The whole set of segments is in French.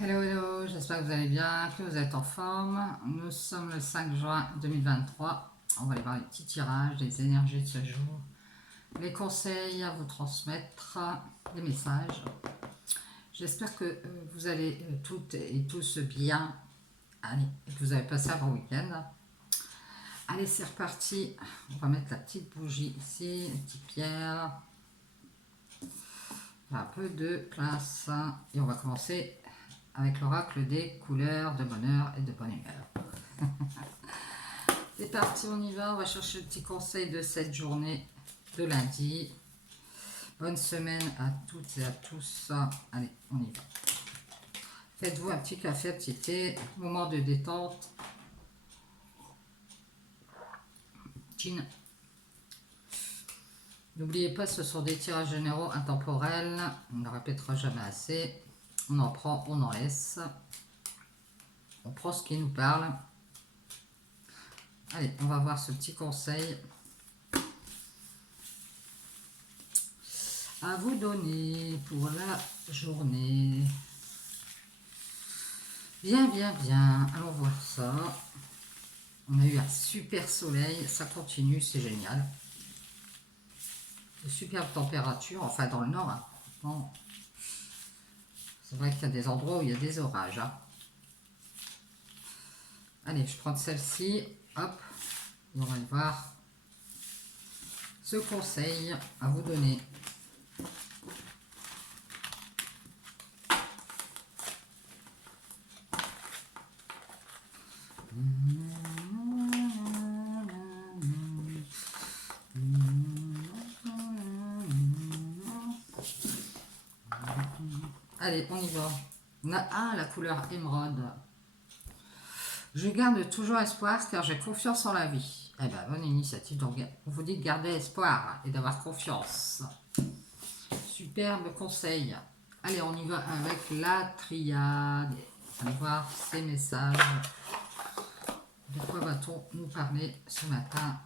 Hello, hello, j'espère que vous allez bien, que vous êtes en forme. Nous sommes le 5 juin 2023. On va aller voir les petits tirages, les énergies de ce jour, les conseils à vous transmettre, les messages. J'espère que vous allez toutes et tous bien. Allez, et que vous avez passé un bon week-end. Allez, c'est reparti. On va mettre la petite bougie ici, les petites pierres. Un peu de place. Et on va commencer avec l'oracle des couleurs de bonheur et de bonne humeur. C'est parti, on y va. On va chercher le petit conseil de cette journée de lundi. Bonne semaine à toutes et à tous. Allez, on y va. Faites-vous un petit café, un petit thé. Moment de détente. Chin. N'oubliez pas, ce sont des tirages généraux intemporels. On ne le répétera jamais assez. On en prend, on en laisse. On prend ce qui nous parle. Allez, on va voir ce petit conseil à vous donner pour la journée. Bien, bien, bien. Allons voir ça. On a eu un super soleil. Ça continue, c'est génial. De superbes températures. Enfin, dans le nord. Hein. C'est vrai qu'il y a des endroits où il y a des orages. Hein. Allez, je prends celle-ci. Hop. Et on va voir ce conseil à vous donner. Allez, on y va. La couleur émeraude. Je garde toujours espoir car j'ai confiance en la vie. Eh bien, bonne initiative. Donc, on vous dit de garder espoir et d'avoir confiance. Superbe conseil. Allez, on y va avec la triade. Allez voir ces messages. De quoi va-t-on nous parler ce matin?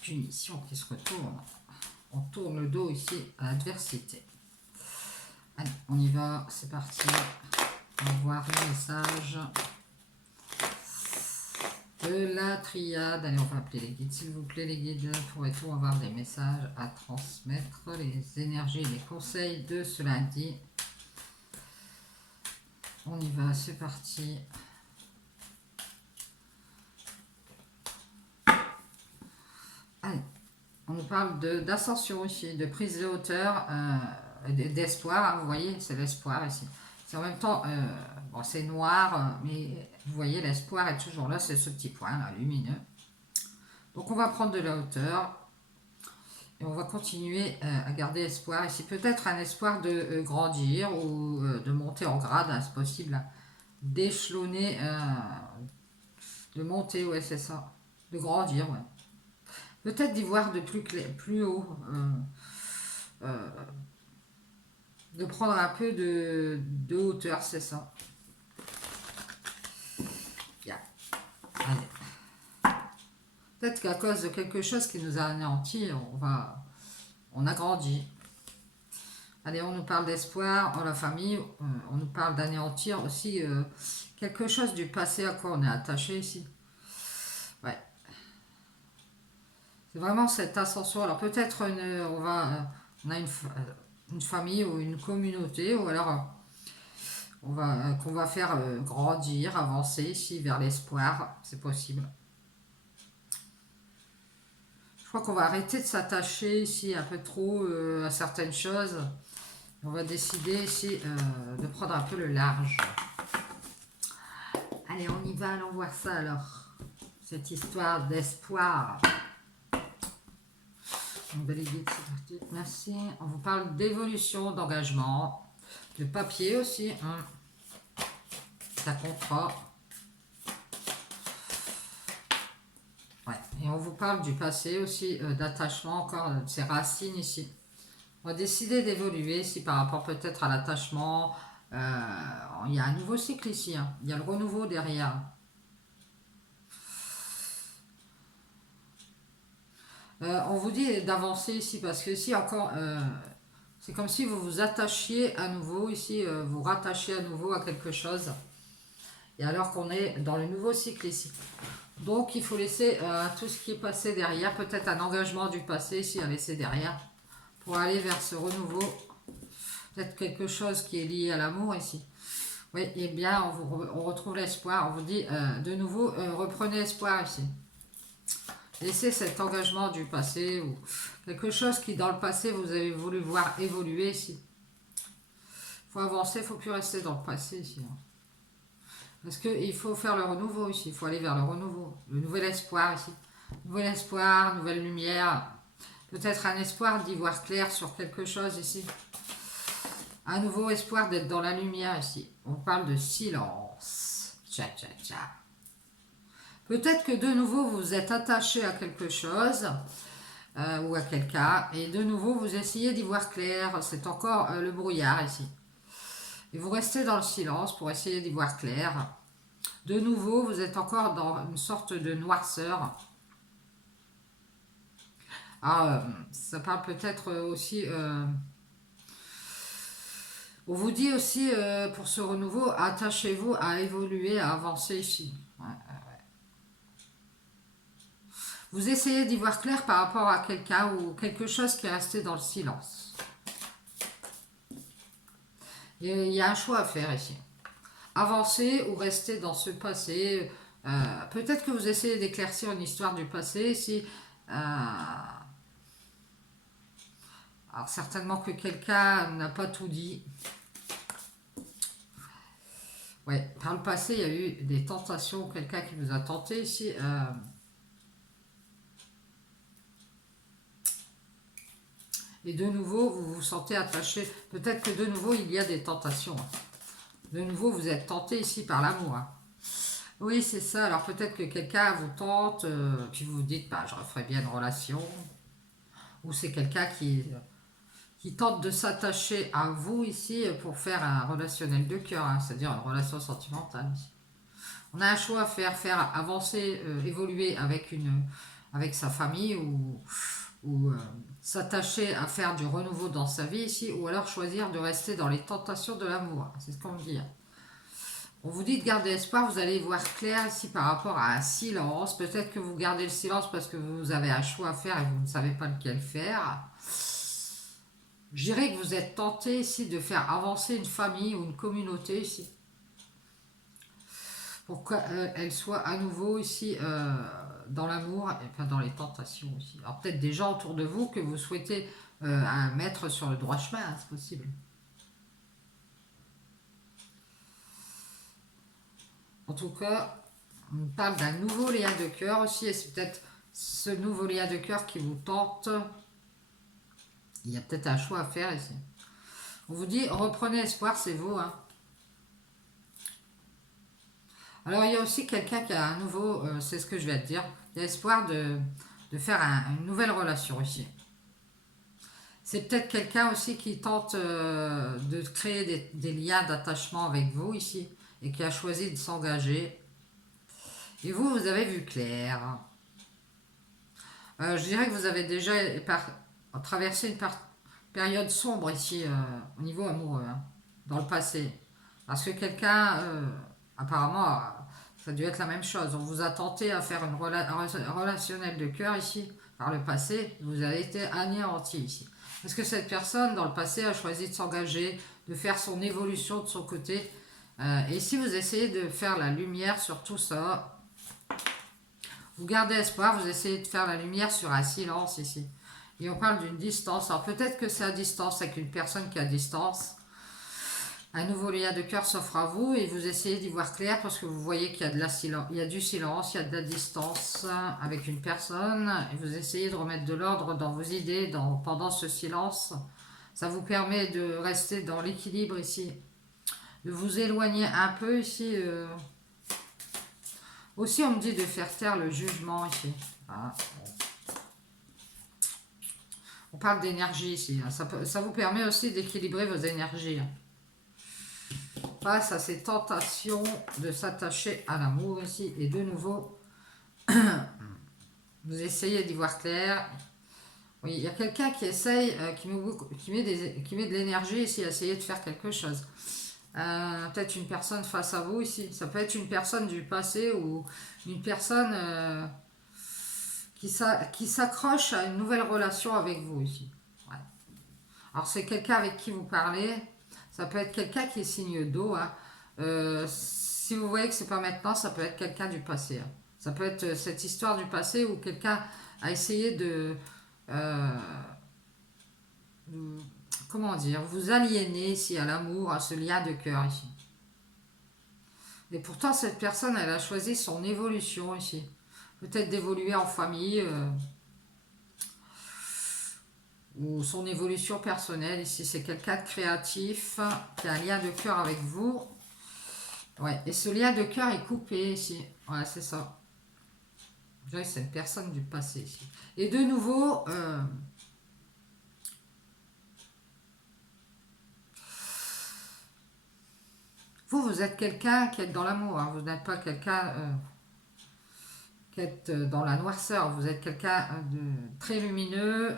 Punition qui se retourne. On tourne le dos ici à l'adversité. Allez, on y va, c'est parti. On va voir le message de la triade. Allez, on va appeler les guides, s'il vous plaît, les guides. Pourrait-on avoir des messages à transmettre, les énergies, les conseils de ce lundi? On y va, c'est parti. Allez, on nous parle d'ascension ici, de prise de hauteur, d'espoir. Hein, vous voyez, c'est l'espoir ici. C'est en même temps, bon, c'est noir, mais vous voyez, l'espoir est toujours là. C'est ce petit point là, lumineux. Donc on va prendre de la hauteur et on va continuer à garder espoir. Ici, peut-être un espoir de grandir ou de monter en grade, hein, c'est possible. Hein, d'échelonner, de monter, ouais, c'est ça. De grandir, ouais. Peut-être d'y voir de plus haut. Euh, de prendre un peu de hauteur, c'est ça. Bien. Allez. Peut-être qu'à cause de quelque chose qui nous a anéantis, on a grandi. Allez, on nous parle d'espoir en la famille, on nous parle d'anéantir aussi quelque chose du passé à quoi on est attaché ici. Ouais. C'est vraiment cette ascension. Alors peut-être on a une famille ou une communauté, ou alors qu'on va faire grandir, avancer ici vers l'espoir, c'est possible. Je crois qu'on va arrêter de s'attacher ici un peu trop à certaines choses. On va décider ici de prendre un peu le large. Allez, on y va, allons voir ça alors. Cette histoire d'espoir. Merci. On vous parle d'évolution, d'engagement, de papier aussi. Ça comptera. Ouais. Et on vous parle du passé aussi, d'attachement encore, de ses racines ici. On va décider d'évoluer ici par rapport peut-être à l'attachement. Il y a un nouveau cycle ici. Hein. Il y a le renouveau derrière. On vous dit d'avancer ici parce que ici encore, C'est comme si vous vous attachiez à nouveau ici, vous rattachiez à nouveau à quelque chose. Et alors qu'on est dans le nouveau cycle ici. Donc il faut laisser tout ce qui est passé derrière, peut-être un engagement du passé ici à laisser derrière, pour aller vers ce renouveau. Peut-être quelque chose qui est lié à l'amour ici. Oui, et bien on retrouve l'espoir, on vous dit de nouveau, reprenez espoir ici. Laissez cet engagement du passé ou quelque chose qui dans le passé vous avez voulu voir évoluer ici. Il faut avancer, il ne faut plus rester dans le passé ici. Parce qu'il faut faire le renouveau ici, il faut aller vers le renouveau, le nouvel espoir ici. Nouvel espoir, nouvelle lumière, peut-être un espoir d'y voir clair sur quelque chose ici. Un nouveau espoir d'être dans la lumière ici. On parle de silence. Tcha, tcha, tcha. Peut-être que de nouveau vous êtes attaché à quelque chose ou à quelqu'un et de nouveau vous essayez d'y voir clair. C'est encore le brouillard ici. Et vous restez dans le silence pour essayer d'y voir clair. De nouveau, vous êtes encore dans une sorte de noirceur. Ah, ça parle peut-être aussi... on vous dit aussi, pour ce renouveau, attachez-vous à évoluer, à avancer ici. Ouais. Vous essayez d'y voir clair par rapport à quelqu'un ou quelque chose qui est resté dans le silence. Et il y a un choix à faire ici. Avancer ou rester dans ce passé. Peut-être que vous essayez d'éclaircir une histoire du passé ici. Alors certainement que quelqu'un n'a pas tout dit. Ouais, par le passé, il y a eu des tentations, quelqu'un qui vous a tenté ici. Et de nouveau, vous vous sentez attaché. Peut-être que de nouveau, il y a des tentations. De nouveau, vous êtes tenté ici par l'amour. Oui, c'est ça. Alors peut-être que quelqu'un vous tente, puis vous vous dites, bah, je referais bien une relation. Ou c'est quelqu'un qui tente de s'attacher à vous ici pour faire un relationnel de cœur, hein, c'est-à-dire une relation sentimentale. Ici. On a un choix à faire avancer, évoluer avec sa famille ou s'attacher à faire du renouveau dans sa vie ici, ou alors choisir de rester dans les tentations de l'amour. C'est ce qu'on me dit. On vous dit de garder espoir, vous allez voir clair ici par rapport à un silence. Peut-être que vous gardez le silence parce que vous avez un choix à faire et vous ne savez pas lequel faire. Je dirais que vous êtes tenté ici de faire avancer une famille ou une communauté ici. Pour qu'elle soit à nouveau ici dans l'amour et pas dans les tentations aussi. Alors peut-être des gens autour de vous que vous souhaitez mettre sur le droit chemin, hein, c'est possible. En tout cas, on parle d'un nouveau lien de cœur aussi, et c'est peut-être ce nouveau lien de cœur qui vous tente. Il y a peut-être un choix à faire ici. On vous dit, reprenez espoir, c'est vous. Hein. Alors, il y a aussi quelqu'un qui a un nouveau, c'est ce que je vais te dire, il y a espoir de faire une nouvelle relation ici. C'est peut-être quelqu'un aussi qui tente de créer des liens d'attachement avec vous ici et qui a choisi de s'engager. Et vous, vous avez vu clair. Je dirais que vous avez déjà traversé une période sombre ici au niveau amoureux, hein, dans le passé. Parce que quelqu'un, apparemment, ça a dû être la même chose. On vous a tenté à faire un relationnel de cœur ici, par le passé, vous avez été anéanti ici. Parce que cette personne, dans le passé, a choisi de s'engager, de faire son évolution de son côté. Et si vous essayez de faire la lumière sur tout ça, vous gardez espoir, vous essayez de faire la lumière sur un silence ici. Et on parle d'une distance. Alors peut-être que c'est à distance avec une personne qui est à distance. Un nouveau lien de cœur s'offre à vous et vous essayez d'y voir clair parce que vous voyez qu'il y a il y a du silence, il y a de la distance avec une personne et vous essayez de remettre de l'ordre dans vos idées pendant ce silence. Ça vous permet de rester dans l'équilibre ici, de vous éloigner un peu ici. Aussi, on me dit de faire taire le jugement ici. Voilà. On parle d'énergie ici. Ça vous permet aussi d'équilibrer vos énergies. Face à ces tentations de s'attacher à l'amour ici. Et de nouveau, vous essayez d'y voir clair. Oui, il y a quelqu'un qui essaye, qui met de l'énergie ici à essayer de faire quelque chose. Peut-être une personne face à vous ici. Ça peut être une personne du passé ou une personne qui s'accroche à une nouvelle relation avec vous ici. Ouais. Alors c'est quelqu'un avec qui vous parlez. Ça peut être quelqu'un qui est signe d'eau, hein. Si vous voyez que c'est pas maintenant, ça peut être quelqu'un du passé, hein. Ça peut être cette histoire du passé où quelqu'un a essayé euh, de- comment dire, vous aliéner ici à l'amour, à ce lien de cœur ici. Et pourtant, cette personne, elle a choisi son évolution ici. Peut-être d'évoluer en famille ou son évolution personnelle. Ici, c'est quelqu'un de créatif qui a un lien de cœur avec vous. Ouais, et ce lien de cœur est coupé ici. Ouais, c'est ça. Je dirais que c'est une personne du passé ici. Et de nouveau, vous êtes quelqu'un qui est dans l'amour, hein. Vous n'êtes pas quelqu'un qui est dans la noirceur. Vous êtes quelqu'un de très lumineux,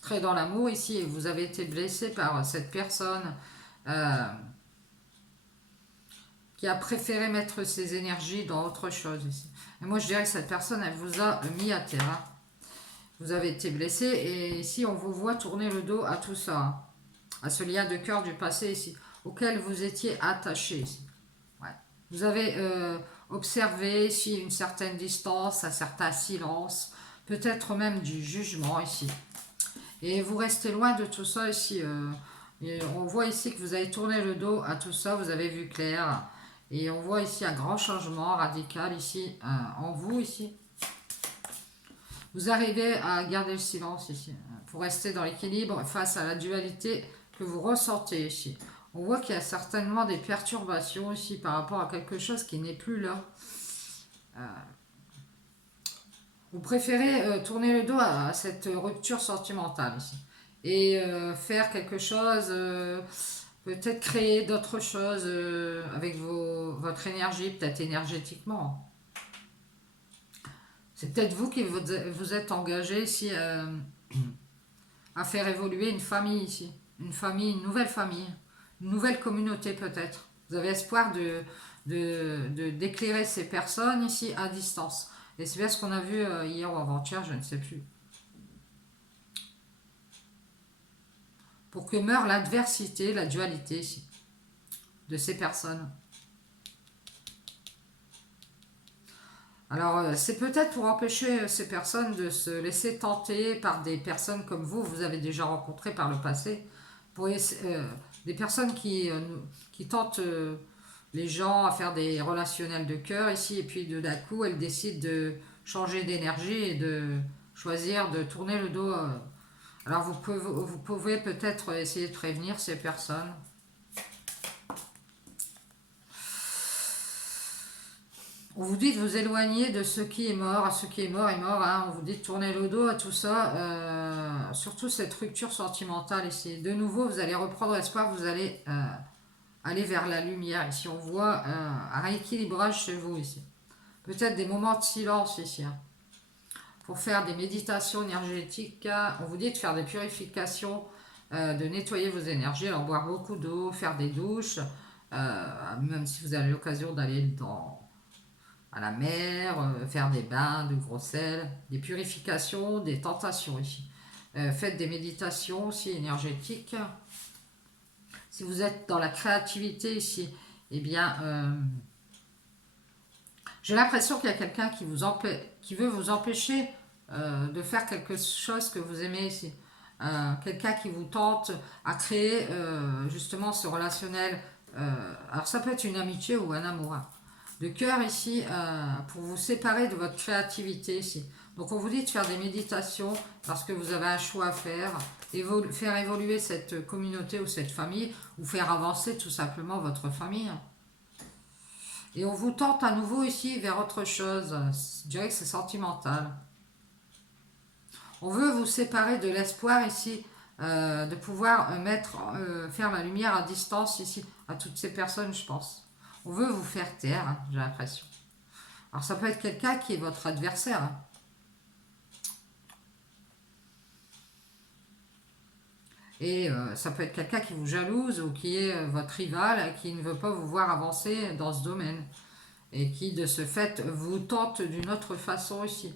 très dans l'amour ici. Et vous avez été blessé par cette personne euh, qui a préféré mettre ses énergies dans autre chose ici. Et moi, je dirais que cette personne, elle vous a mis à terre, hein. Vous avez été blessé et ici, on vous voit tourner le dos à tout ça, hein, à ce lien de cœur du passé ici, auquel vous étiez attaché ici. Ouais. Vous avez observé ici une certaine distance, un certain silence, peut-être même du jugement ici. Et vous restez loin de tout ça ici. Et on voit ici que vous avez tourné le dos à tout ça, vous avez vu clair. Et on voit ici un grand changement radical ici en vous ici. Vous arrivez à garder le silence ici pour rester dans l'équilibre face à la dualité que vous ressentez ici. On voit qu'il y a certainement des perturbations ici par rapport à quelque chose qui n'est plus là. Vous préférez tourner le dos à cette rupture sentimentale ici et faire quelque chose, peut-être créer d'autres choses avec votre énergie, peut-être énergétiquement. C'est peut-être vous qui vous êtes engagé ici à faire évoluer une famille ici, une famille, une nouvelle communauté peut-être. Vous avez espoir d'éclairer ces personnes ici à distance. Et c'est bien ce qu'on a vu hier ou avant-hier, je ne sais plus. Pour que meure l'adversité, la dualité ici, de ces personnes. Alors, c'est peut-être pour empêcher ces personnes de se laisser tenter par des personnes comme vous avez déjà rencontré par le passé, pour des personnes qui tentent les gens à faire des relationnels de cœur ici, et puis d'un coup, elles décident de changer d'énergie et de choisir de tourner le dos. Alors, vous pouvez peut-être essayer de prévenir ces personnes. On vous dit de vous éloigner de ce qui est mort, à ce qui est mort est mort, hein. On vous dit de tourner le dos à tout ça, surtout cette rupture sentimentale ici. De nouveau, vous allez reprendre espoir, vous allez aller vers la lumière. Ici, on voit un rééquilibrage chez vous ici. Peut-être des moments de silence ici, hein, pour faire des méditations énergétiques, hein. On vous dit de faire des purifications, de nettoyer vos énergies, alors boire beaucoup d'eau, faire des douches, même si vous avez l'occasion d'aller à la mer, faire des bains de gros sel, des purifications, des tentations ici. Faites des méditations aussi énergétiques. Si vous êtes dans la créativité ici, eh bien, j'ai l'impression qu'il y a quelqu'un qui veut vous empêcher de faire quelque chose que vous aimez ici. Quelqu'un qui vous tente à créer justement ce relationnel. Alors ça peut être une amitié ou un amour, hein, de cœur ici pour vous séparer de votre créativité ici. Donc on vous dit de faire des méditations parce que vous avez un choix à faire, faire évoluer cette communauté ou cette famille ou faire avancer tout simplement votre famille. Et on vous tente à nouveau ici vers autre chose. Je dirais que c'est sentimental. On veut vous séparer de l'espoir ici, de pouvoir faire la lumière à distance ici, à toutes ces personnes, je pense. On veut vous faire taire, hein, j'ai l'impression. Alors ça peut être quelqu'un qui est votre adversaire, hein. Et ça peut être quelqu'un qui vous jalouse ou qui est votre rival, qui ne veut pas vous voir avancer dans ce domaine. Et qui, de ce fait, vous tente d'une autre façon ici.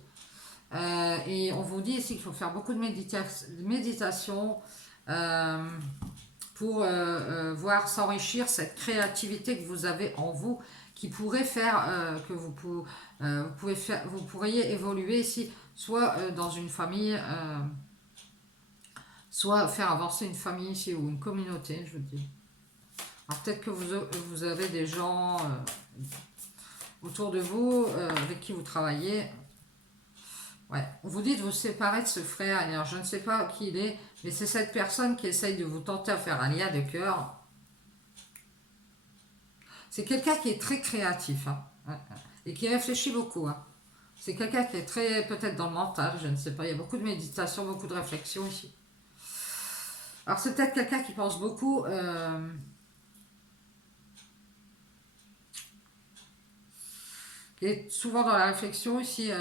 Et on vous dit ici qu'il faut faire beaucoup de méditation euh, pour voir s'enrichir cette créativité que vous avez en vous, qui pourrait faire que vous pourriez évoluer ici, soit dans une famille, soit faire avancer une famille ici ou une communauté, je vous dis. Alors peut-être que vous avez des gens autour de vous avec qui vous travaillez. Ouais, on vous dit de vous séparer de ce frère. Alors, je ne sais pas qui il est, mais c'est cette personne qui essaye de vous tenter à faire un lien de cœur. C'est quelqu'un qui est très créatif hein, et qui réfléchit beaucoup. Hein. C'est quelqu'un qui est très, peut-être dans le mental, je ne sais pas. Il y a beaucoup de méditation, beaucoup de réflexion ici. Alors, c'est peut-être quelqu'un qui pense beaucoup. Qui est souvent dans la réflexion ici.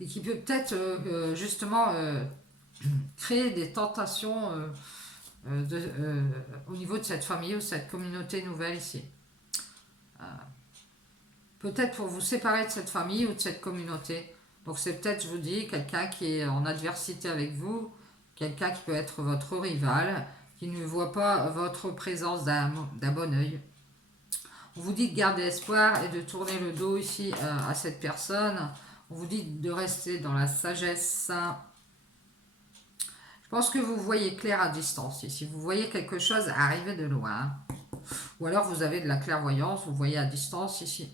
Et qui peut peut-être justement créer des tentations au niveau de cette famille ou cette communauté nouvelle ici. Peut-être pour vous séparer de cette famille ou de cette communauté. Donc c'est peut-être, je vous dis, quelqu'un qui est en adversité avec vous, quelqu'un qui peut être votre rival, qui ne voit pas votre présence d'un bon oeil. On vous dit de garder espoir et de tourner le dos ici à cette personne. On vous dit de rester dans la sagesse. Je pense que vous voyez clair à distance ici. Vous voyez quelque chose arriver de loin. Ou alors vous avez de la clairvoyance, vous voyez à distance ici.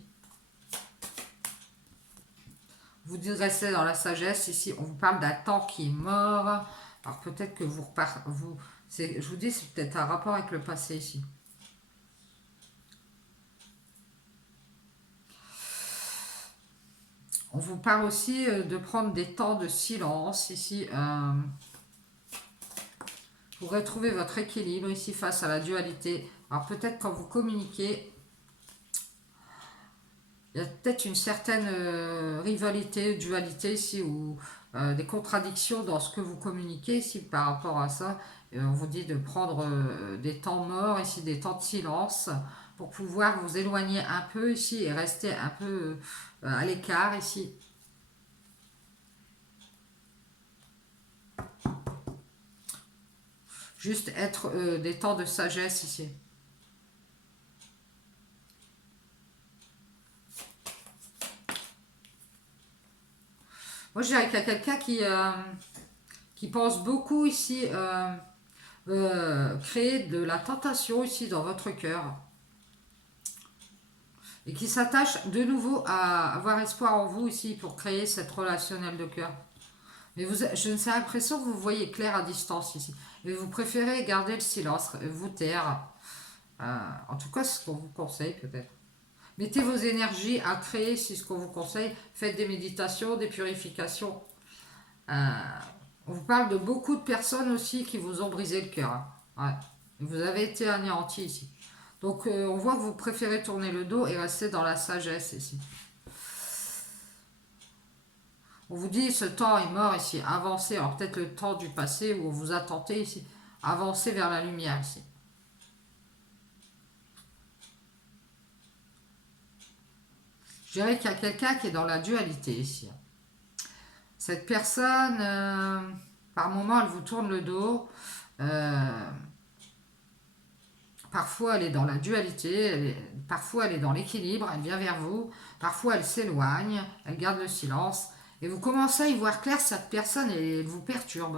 Vous restez dans la sagesse ici. On vous parle d'un temps qui est mort. Alors peut-être que vous repartez. Je vous dis, c'est peut-être un rapport avec le passé ici. On vous parle aussi de prendre des temps de silence ici pour retrouver votre équilibre ici face à la dualité. Alors peut-être quand vous communiquez, il y a peut-être une certaine rivalité, dualité ici ou des contradictions dans ce que vous communiquez ici par rapport à ça. On vous dit de prendre des temps morts ici, des temps de silence pour pouvoir vous éloigner un peu ici et rester un peu à l'écart ici. Juste être des temps de sagesse ici. Moi, je dirais qu'il y a quelqu'un qui pense beaucoup ici, créer de la tentation ici dans votre cœur. Et qui s'attache de nouveau à avoir espoir en vous ici pour créer cette relationnelle de cœur. Mais je ne sais l'impression que vous voyez clair à distance ici. Mais vous préférez garder le silence, vous taire. En tout cas, c'est ce qu'on vous conseille peut-être. Mettez vos énergies à créer, c'est ce qu'on vous conseille. Faites des méditations, des purifications. On vous parle de beaucoup de personnes aussi qui vous ont brisé le cœur. Ouais. Vous avez été anéantis ici. Donc on voit que vous préférez tourner le dos et rester dans la sagesse ici. On vous dit ce temps est mort ici, avancez. Alors peut-être le temps du passé où on vous a tenté ici. Avancez vers la lumière ici. Je dirais qu'il y a quelqu'un qui est dans la dualité ici. Cette personne, par moment, elle vous tourne le dos. Parfois, elle est dans la dualité. Parfois, elle est dans l'équilibre. Elle vient vers vous. Parfois, elle s'éloigne. Elle garde le silence. Et vous commencez à y voir clair, cette personne, et elle vous perturbe.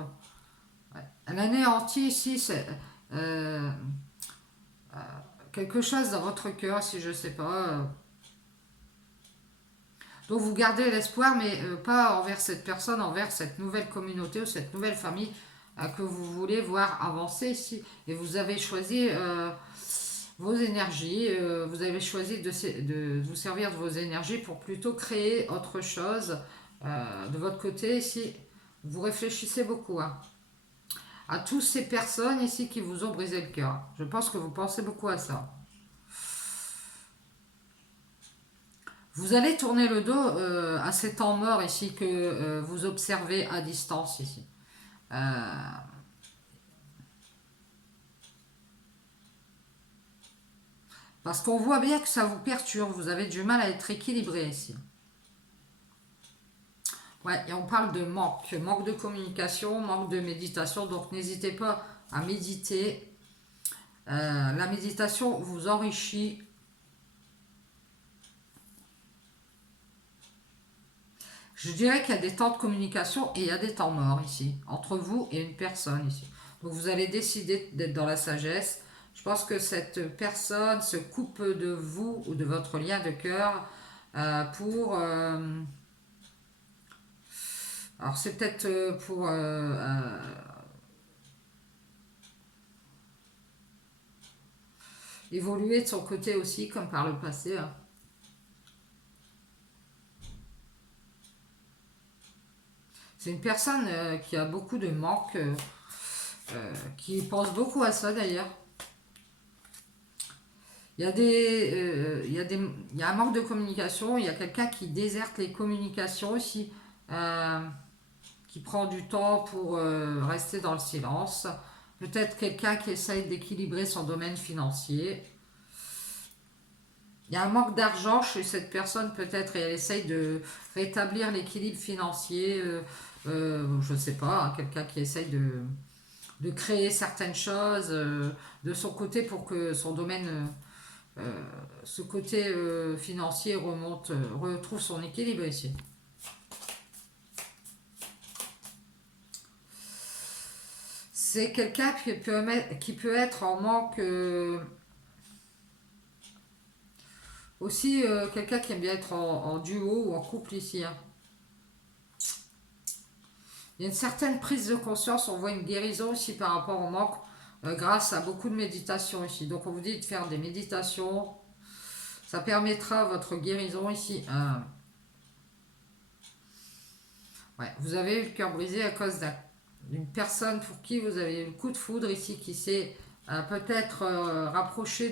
Ouais. Elle anéantit ici quelque chose dans votre cœur, si je ne sais pas. Donc vous gardez l'espoir, mais pas envers cette personne, envers cette nouvelle communauté ou cette nouvelle famille que vous voulez voir avancer ici. Et vous avez choisi vos énergies, vous avez choisi de vous servir de vos énergies pour plutôt créer autre chose de votre côté ici. Vous réfléchissez beaucoup à toutes ces personnes ici qui vous ont brisé le cœur. Je pense que vous pensez beaucoup à ça. Vous allez tourner le dos à ces temps morts ici que vous observez à distance ici. Parce qu'on voit bien que ça vous perturbe, vous avez du mal à être équilibré ici. Ouais, et on parle de manque de communication, manque de méditation, donc n'hésitez pas à méditer. La méditation vous enrichit. Je dirais qu'il y a des temps de communication et il y a des temps morts ici, entre vous et une personne ici. Donc vous allez décider d'être dans la sagesse. Je pense que cette personne se coupe de vous ou de votre lien de cœur pour... alors c'est peut-être pour évoluer de son côté aussi, comme par le passé. Hein. C'est une personne qui a beaucoup de manque, qui pense beaucoup à ça d'ailleurs. Il y a il y a un manque de communication, il y a quelqu'un qui déserte les communications aussi, euh, qui prend du temps pour rester dans le silence. Peut-être quelqu'un qui essaye d'équilibrer son domaine financier. Il y a un manque d'argent chez cette personne peut-être et elle essaye de rétablir l'équilibre financier. Je ne sais pas, hein, quelqu'un qui essaye de créer certaines choses de son côté pour que son domaine, ce côté financier remonte, retrouve son équilibre ici. C'est quelqu'un qui peut être en manque aussi, quelqu'un qui aime bien être en duo ou en couple ici. Hein. Il y a une certaine prise de conscience, on voit une guérison ici par rapport au manque grâce à beaucoup de méditation ici. Donc on vous dit de faire des méditations, ça permettra votre guérison ici. Ouais, vous avez eu le cœur brisé à cause d'une personne pour qui vous avez eu le coup de foudre ici, qui s'est peut-être rapproché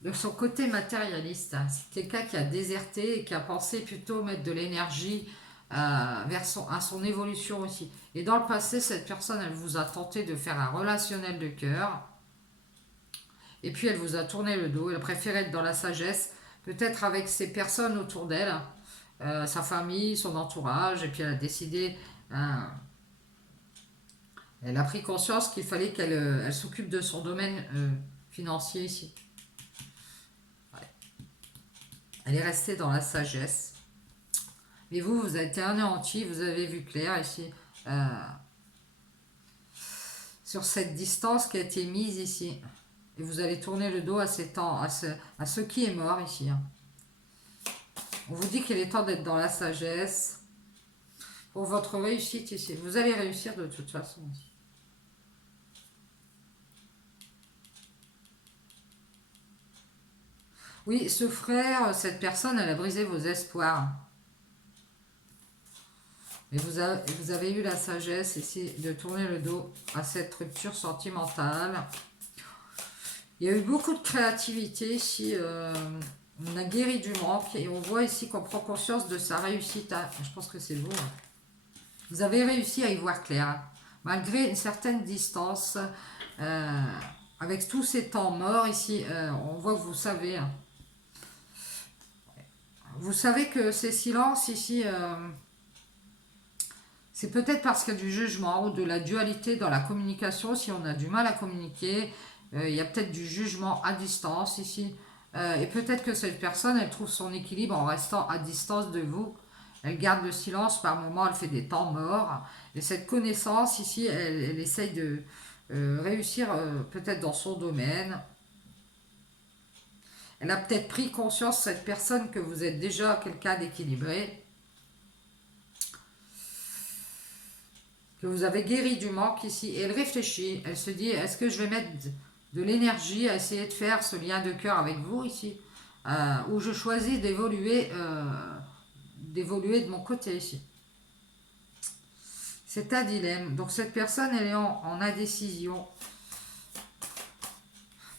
de son côté matérialiste. Hein. C'est quelqu'un qui a déserté et qui a pensé plutôt mettre de l'énergie à son évolution aussi. Et dans le passé, cette personne, elle vous a tenté de faire un relationnel de cœur. Et puis elle vous a tourné le dos. Elle a préféré être dans la sagesse, peut-être avec ses personnes autour d'elle, sa famille, son entourage. Et puis elle a décidé, elle a pris conscience qu'il fallait qu'elle elle s'occupe de son domaine financier ici. Elle est restée dans la sagesse. Mais vous, vous avez été anéanti, vous avez vu clair ici. Sur cette distance qui a été mise ici. Et vous allez tourner le dos à ces temps, à ce qui est mort ici. Hein. On vous dit qu'il est temps d'être dans la sagesse pour votre réussite ici. Vous allez réussir de toute façon. Oui, ce frère, cette personne, elle a brisé vos espoirs. Et vous avez eu la sagesse ici de tourner le dos à cette rupture sentimentale. Il y a eu beaucoup de créativité ici. On a guéri du manque et on voit ici qu'on prend conscience de sa réussite. Je pense que c'est vous. Hein. Vous avez réussi à y voir clair. Hein. Malgré une certaine distance, avec tous ces temps morts ici, on voit que vous savez. Hein. Vous savez que ces silences ici, c'est peut-être parce qu'il y a du jugement ou de la dualité dans la communication. Si on a du mal à communiquer, il y a peut-être du jugement à distance ici. Et peut-être que cette personne, elle trouve son équilibre en restant à distance de vous. Elle garde le silence, par moments, elle fait des temps morts. Et cette connaissance ici, elle essaye de réussir peut-être dans son domaine. Elle a peut-être pris conscience, cette personne, que vous êtes déjà quelqu'un d'équilibré. Que vous avez guéri du manque ici. Et elle réfléchit. Elle se dit, est-ce que je vais mettre de l'énergie à essayer de faire ce lien de cœur avec vous ici ou je choisis d'évoluer de mon côté ici. C'est un dilemme. Donc cette personne, elle est en indécision.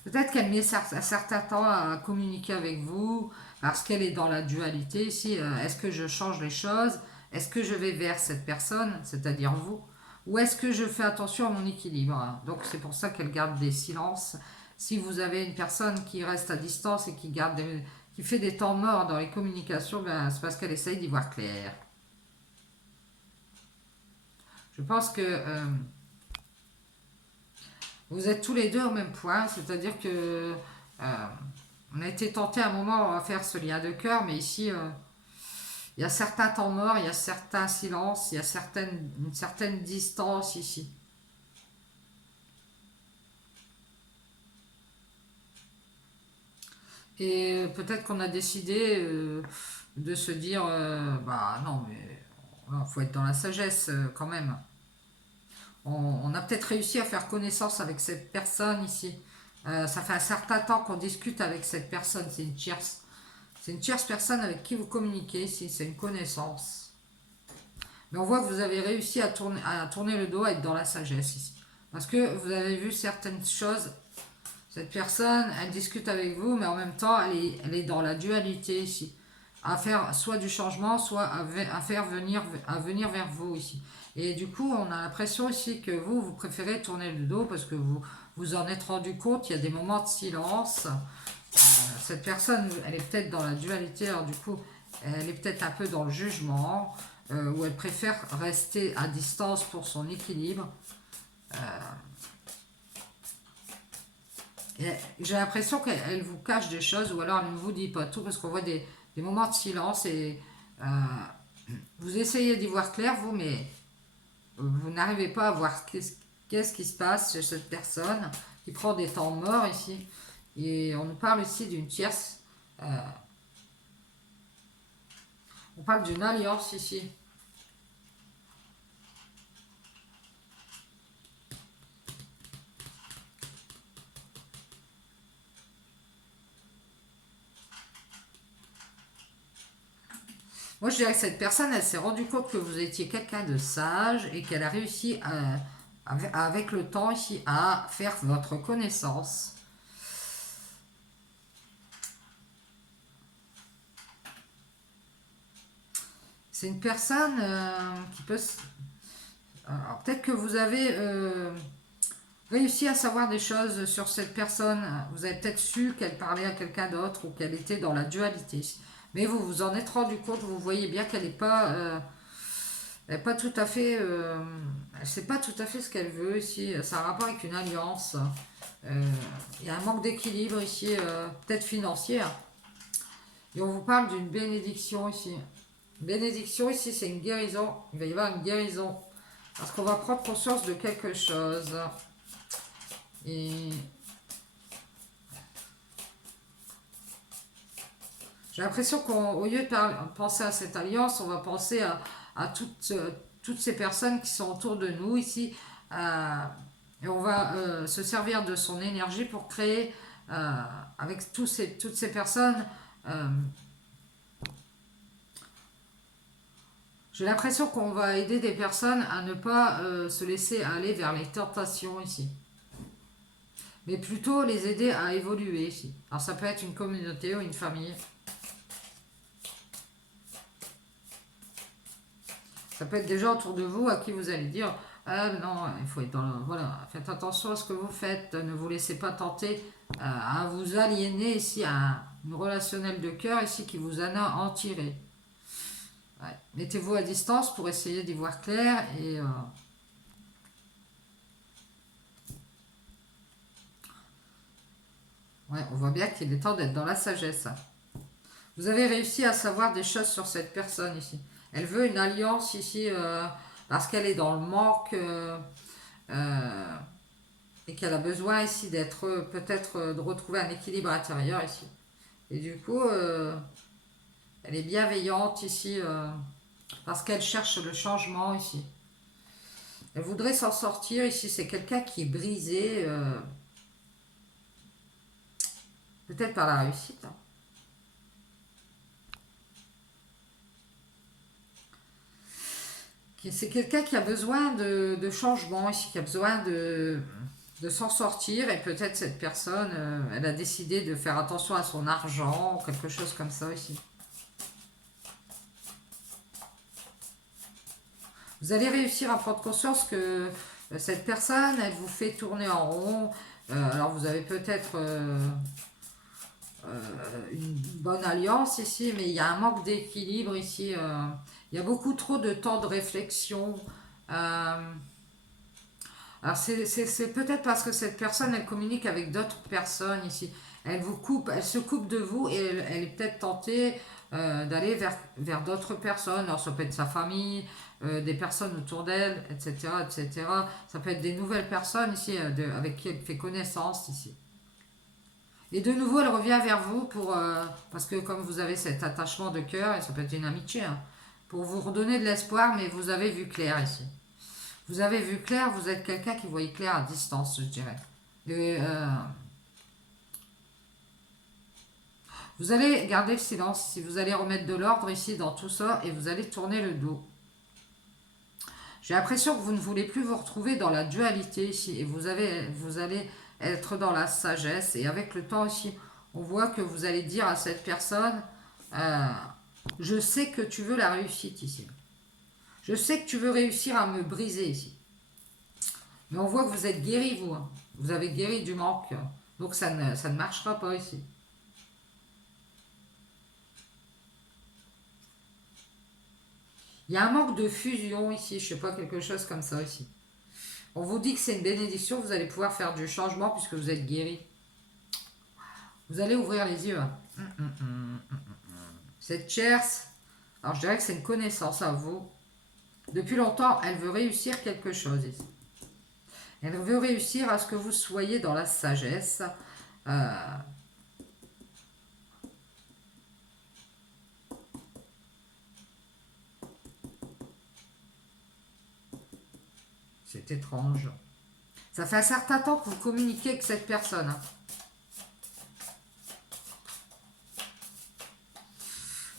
Peut-être qu'elle met un certain temps à communiquer avec vous. parce qu'elle est dans la dualité ici. Est-ce que je change les choses? Est-ce que je vais vers cette personne, c'est-à-dire vous? Ou est-ce que je fais attention à mon équilibre? Donc c'est pour ça qu'elle garde des silences. Si vous avez une personne qui reste à distance et qui fait des temps morts dans les communications, ben, c'est parce qu'elle essaye d'y voir clair. Je pense que vous êtes tous les deux au même point, c'est-à-dire que on a été tenté à un moment à faire ce lien de cœur, mais ici, il y a certains temps morts, il y a certains silences, il y a une certaine distance ici. Et peut-être qu'on a décidé de se dire, bah non, mais il faut être dans la sagesse quand même. On a peut-être réussi à faire connaissance avec cette personne ici. Ça fait un certain temps qu'on discute avec cette personne, c'est une tierce. C'est une tierce personne avec qui vous communiquez ici, c'est une connaissance. Mais on voit que vous avez réussi à tourner le dos, à être dans la sagesse ici. Parce que vous avez vu certaines choses. Cette personne, elle discute avec vous, mais en même temps, elle est dans la dualité ici. À faire soit du changement, soit à venir vers vous ici. Et du coup, on a l'impression ici que vous préférez tourner le dos parce que vous en êtes rendu compte, il y a des moments de silence. Cette personne, elle est peut-être dans la dualité, alors du coup, elle est peut-être un peu dans le jugement, où elle préfère rester à distance pour son équilibre. J'ai l'impression qu'elle vous cache des choses, ou alors elle ne vous dit pas tout, parce qu'on voit des moments de silence, et vous essayez d'y voir clair, vous, mais vous n'arrivez pas à voir qu'est-ce qui se passe chez cette personne qui prend des temps morts ici. Et on nous parle ici d'une tierce. On parle d'une alliance ici. Moi, je dirais que cette personne, elle s'est rendue compte que vous étiez quelqu'un de sage et qu'elle a réussi avec le temps ici à faire votre connaissance. C'est une personne qui peut... Alors, peut-être que vous avez réussi à savoir des choses sur cette personne. Vous avez peut-être su qu'elle parlait à quelqu'un d'autre ou qu'elle était dans la dualité. Mais vous vous en êtes rendu compte, vous voyez bien qu'elle n'est pas... elle n'est pas tout à fait... elle ne sait pas tout à fait ce qu'elle veut ici. Ça a un rapport avec une alliance. Il y a un manque d'équilibre ici, peut-être financier. Et on vous parle d'une bénédiction ici. Bénédiction ici, c'est une guérison. Il va y avoir une guérison. Parce qu'on va prendre conscience de quelque chose. Et j'ai l'impression qu'au lieu de penser à cette alliance, on va penser à toutes ces personnes qui sont autour de nous ici. Et on va se servir de son énergie pour créer, avec toutes ces personnes, euh, j'ai l'impression qu'on va aider des personnes à ne pas se laisser aller vers les tentations ici. Mais plutôt les aider à évoluer ici. Alors ça peut être une communauté ou une famille. Ça peut être des gens autour de vous à qui vous allez dire ah non, il faut être dans le... Voilà, faites attention à ce que vous faites, ne vous laissez pas tenter à vous aliéner ici à une relationnelle de cœur ici qui vous en a en tiré. Ouais. Mettez-vous à distance pour essayer d'y voir clair et ouais, on voit bien qu'il est temps d'être dans la sagesse. Vous avez réussi à savoir des choses sur cette personne ici. Elle veut une alliance ici parce qu'elle est dans le manque euh, et qu'elle a besoin ici d'être peut-être de retrouver un équilibre intérieur ici. Et du coup, elle est bienveillante ici parce qu'elle cherche le changement ici. Elle voudrait s'en sortir ici. C'est quelqu'un qui est brisé, peut-être par la réussite. Hein. C'est quelqu'un qui a besoin de changement ici, qui a besoin de... de s'en sortir, et peut-être cette personne, elle a décidé de faire attention à son argent, ou quelque chose comme ça ici. Vous allez réussir à prendre conscience que cette personne, elle vous fait tourner en rond. Alors vous avez peut-être une bonne alliance ici, mais il y a un manque d'équilibre ici. Il y a beaucoup trop de temps de réflexion. Euh, alors c'est peut-être parce que cette personne, elle communique avec d'autres personnes ici. Elle vous coupe, elle se coupe de vous et elle est peut-être tentée d'aller vers d'autres personnes. Alors ça peut être sa famille, des personnes autour d'elle, etc., etc. Ça peut être des nouvelles personnes ici avec qui elle fait connaissance ici. Et de nouveau, elle revient vers vous parce que comme vous avez cet attachement de cœur, et ça peut être une amitié, hein, pour vous redonner de l'espoir, mais vous avez vu clair ici. Vous avez vu clair, vous êtes quelqu'un qui voyait clair à distance, je dirais. Et, vous allez garder le silence, si vous allez remettre de l'ordre ici dans tout ça, et vous allez tourner le dos. J'ai l'impression que vous ne voulez plus vous retrouver dans la dualité ici, et vous allez être dans la sagesse, et avec le temps ici, on voit que vous allez dire à cette personne, euh, je sais que tu veux la réussite ici. Je sais que tu veux réussir à me briser ici. Mais on voit que vous êtes guéri, vous, hein. Vous avez guéri du manque. Donc ça ne marchera pas ici. Il y a un manque de fusion ici, je sais pas, quelque chose comme ça ici. On vous dit que c'est une bénédiction, vous allez pouvoir faire du changement puisque vous êtes guéri. Vous allez ouvrir les yeux, hein. Cette tierce, alors je dirais que c'est une connaissance à vous. Depuis longtemps, elle veut réussir quelque chose ici. Elle veut réussir à ce que vous soyez dans la sagesse. Euh, c'est étrange. Ça fait un certain temps que vous communiquez avec cette personne, hein.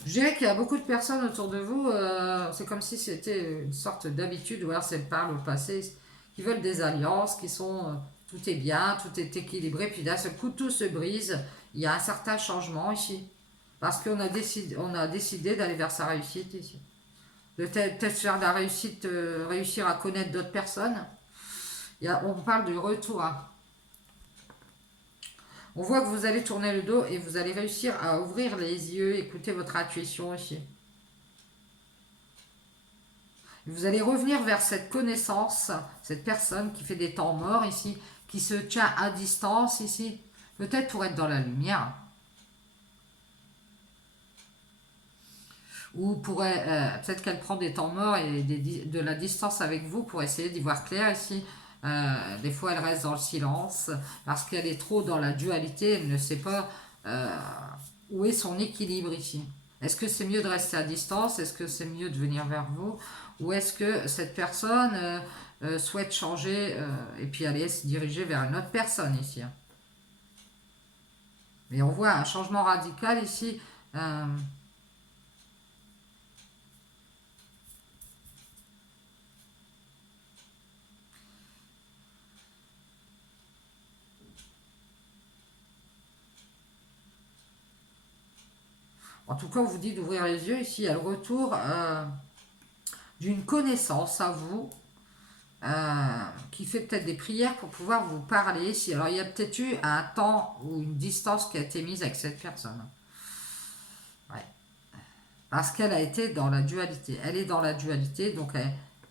Je dirais qu'il y a beaucoup de personnes autour de vous, c'est comme si c'était une sorte d'habitude, ou alors c'est par le passé, qui veulent des alliances, qui sont tout est bien, tout est équilibré, puis d'un seul coup tout se brise. Il y a un certain changement ici, parce on a décidé d'aller vers sa réussite ici. De peut-être faire de la réussite, réussir à connaître d'autres personnes. On parle du retour, hein. On voit que vous allez tourner le dos et vous allez réussir à ouvrir les yeux, écouter votre intuition ici. Vous allez revenir vers cette connaissance, cette personne qui fait des temps morts ici, qui se tient à distance ici, peut-être pour être dans la lumière. Ou pourrait, peut-être qu'elle prend des temps morts et de la distance avec vous pour essayer d'y voir clair ici. Des fois, elle reste dans le silence parce qu'elle est trop dans la dualité, elle ne sait pas où est son équilibre ici. Est-ce que c'est mieux de rester à distance? Est-ce que c'est mieux de venir vers vous? Ou est-ce que cette personne souhaite changer et puis aller se diriger vers une autre personne ici? Mais on voit un changement radical ici. En tout cas, on vous dit d'ouvrir les yeux. Ici, il y a le retour d'une connaissance à vous qui fait peut-être des prières pour pouvoir vous parler. Ici. Alors, il y a peut-être eu un temps ou une distance qui a été mise avec cette personne. Ouais. Parce qu'elle a été dans la dualité. Elle est dans la dualité, donc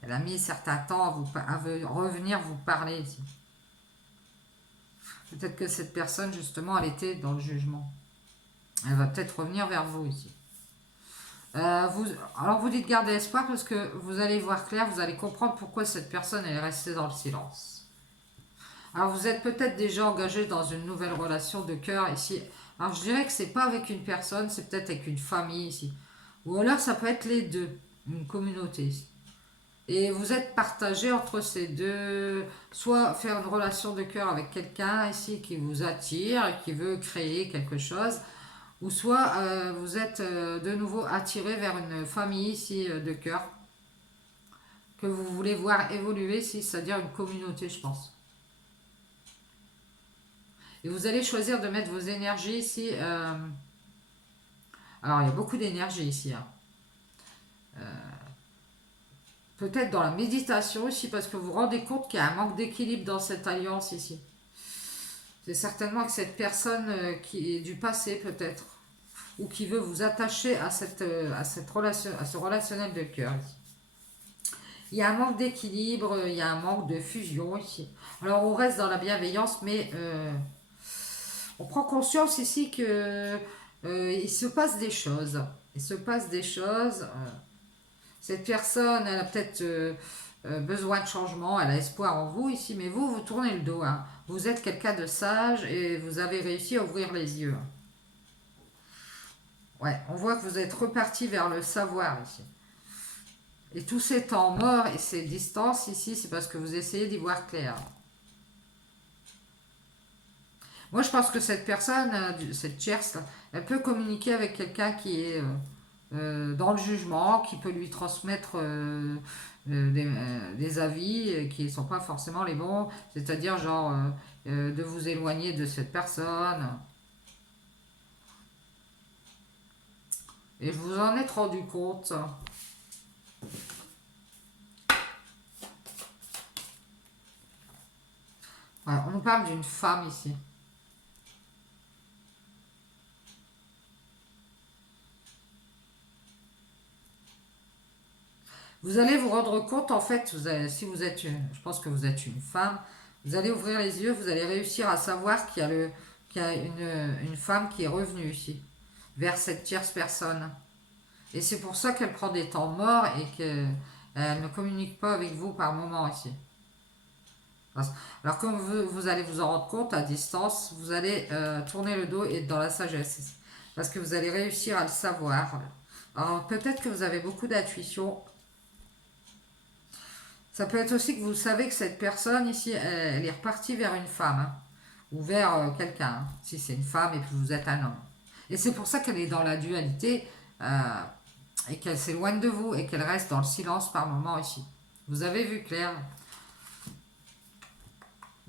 elle a mis un certain temps à revenir vous parler ici. Peut-être que cette personne, justement, elle était dans le jugement. Elle va peut-être revenir vers vous ici. Alors vous dites garder espoir parce que vous allez voir clair, vous allez comprendre pourquoi cette personne est restée dans le silence. Alors vous êtes peut-être déjà engagé dans une nouvelle relation de cœur ici. Alors je dirais que c'est pas avec une personne, c'est peut-être avec une famille ici. Ou alors ça peut être les deux, une communauté ici. Et vous êtes partagé entre ces deux, soit faire une relation de cœur avec quelqu'un ici qui vous attire, qui veut créer quelque chose, ou soit vous êtes de nouveau attiré vers une famille ici de cœur que vous voulez voir évoluer ici, c'est-à-dire une communauté, je pense. Et vous allez choisir de mettre vos énergies ici. Alors, il y a beaucoup d'énergie ici, hein. Peut-être dans la méditation ici, parce que vous vous rendez compte qu'il y a un manque d'équilibre dans cette alliance ici. C'est certainement que cette personne qui est du passé peut-être, ou qui veut vous attacher à cette relation, à ce relationnel de cœur ici. Il y a un manque d'équilibre, il y a un manque de fusion ici. Alors on reste dans la bienveillance, mais on prend conscience ici que il se passe des choses. Il se passe des choses. Cette personne, elle a peut-être besoin de changement, elle a espoir en vous ici, mais vous, vous tournez le dos, hein. Vous êtes quelqu'un de sage et vous avez réussi à ouvrir les yeux. Ouais, on voit que vous êtes reparti vers le savoir ici. Et tous ces temps morts et ces distances ici, c'est parce que vous essayez d'y voir clair. Moi, je pense que cette personne, cette tierce, elle peut communiquer avec quelqu'un qui est dans le jugement, qui peut lui transmettre des avis qui ne sont pas forcément les bons, c'est-à-dire genre de vous éloigner de cette personne. Et vous en êtes rendu compte. Voilà, on nous parle d'une femme ici. Vous allez vous rendre compte, en fait, si vous êtes je pense que vous êtes une femme, vous allez ouvrir les yeux, vous allez réussir à savoir qu'il y a une femme qui est revenue ici, vers cette tierce personne. Et c'est pour ça qu'elle prend des temps morts et qu'elle ne communique pas avec vous par moment ici. Alors comme vous allez vous en rendre compte à distance, vous allez tourner le dos et être dans la sagesse. Parce que vous allez réussir à le savoir. Alors peut-être que vous avez beaucoup d'intuition. Ça peut être aussi que vous savez que cette personne ici, elle est repartie vers une femme, hein, ou vers quelqu'un, hein, si c'est une femme et que vous êtes un homme. Et c'est pour ça qu'elle est dans la dualité et qu'elle s'éloigne de vous et qu'elle reste dans le silence par moment ici. Vous avez vu clair?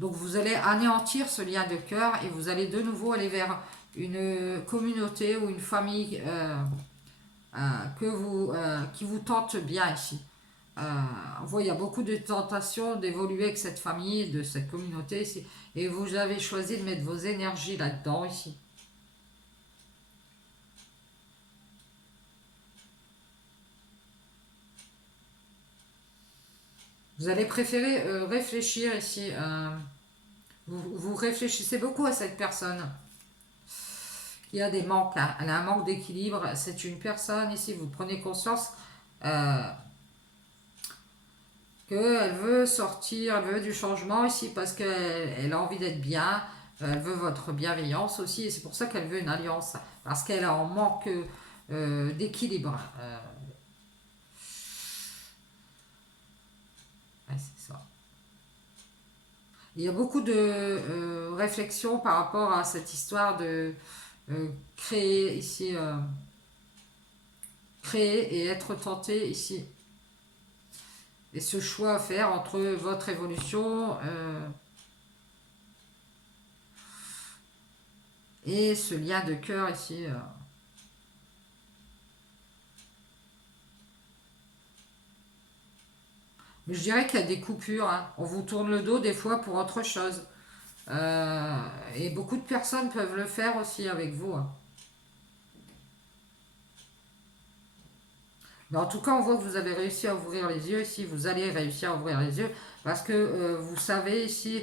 Donc vous allez anéantir ce lien de cœur et vous allez de nouveau aller vers une communauté ou une famille qui vous tente bien ici. On voit il y a beaucoup de tentations d'évoluer avec cette famille, de cette communauté ici. Et vous avez choisi de mettre vos énergies là-dedans ici. Vous allez préférer réfléchir ici. Vous réfléchissez beaucoup à cette personne. Il y a des manques, hein. Elle a un manque d'équilibre. C'est une personne ici, vous prenez conscience qu'elle veut sortir, elle veut du changement ici parce qu'elle a envie d'être bien, elle veut votre bienveillance aussi et c'est pour ça qu'elle veut une alliance parce qu'elle a en manque d'équilibre. Ouais, c'est ça. Il y a beaucoup de réflexions par rapport à cette histoire de créer ici, créer et être tenté ici. Et ce choix à faire entre votre évolution et ce lien de cœur ici. Mais je dirais qu'il y a des coupures, hein. On vous tourne le dos des fois pour autre chose. Et beaucoup de personnes peuvent le faire aussi avec vous, hein. Mais en tout cas, on voit que vous avez réussi à ouvrir les yeux ici. Vous allez réussir à ouvrir les yeux parce que vous savez ici.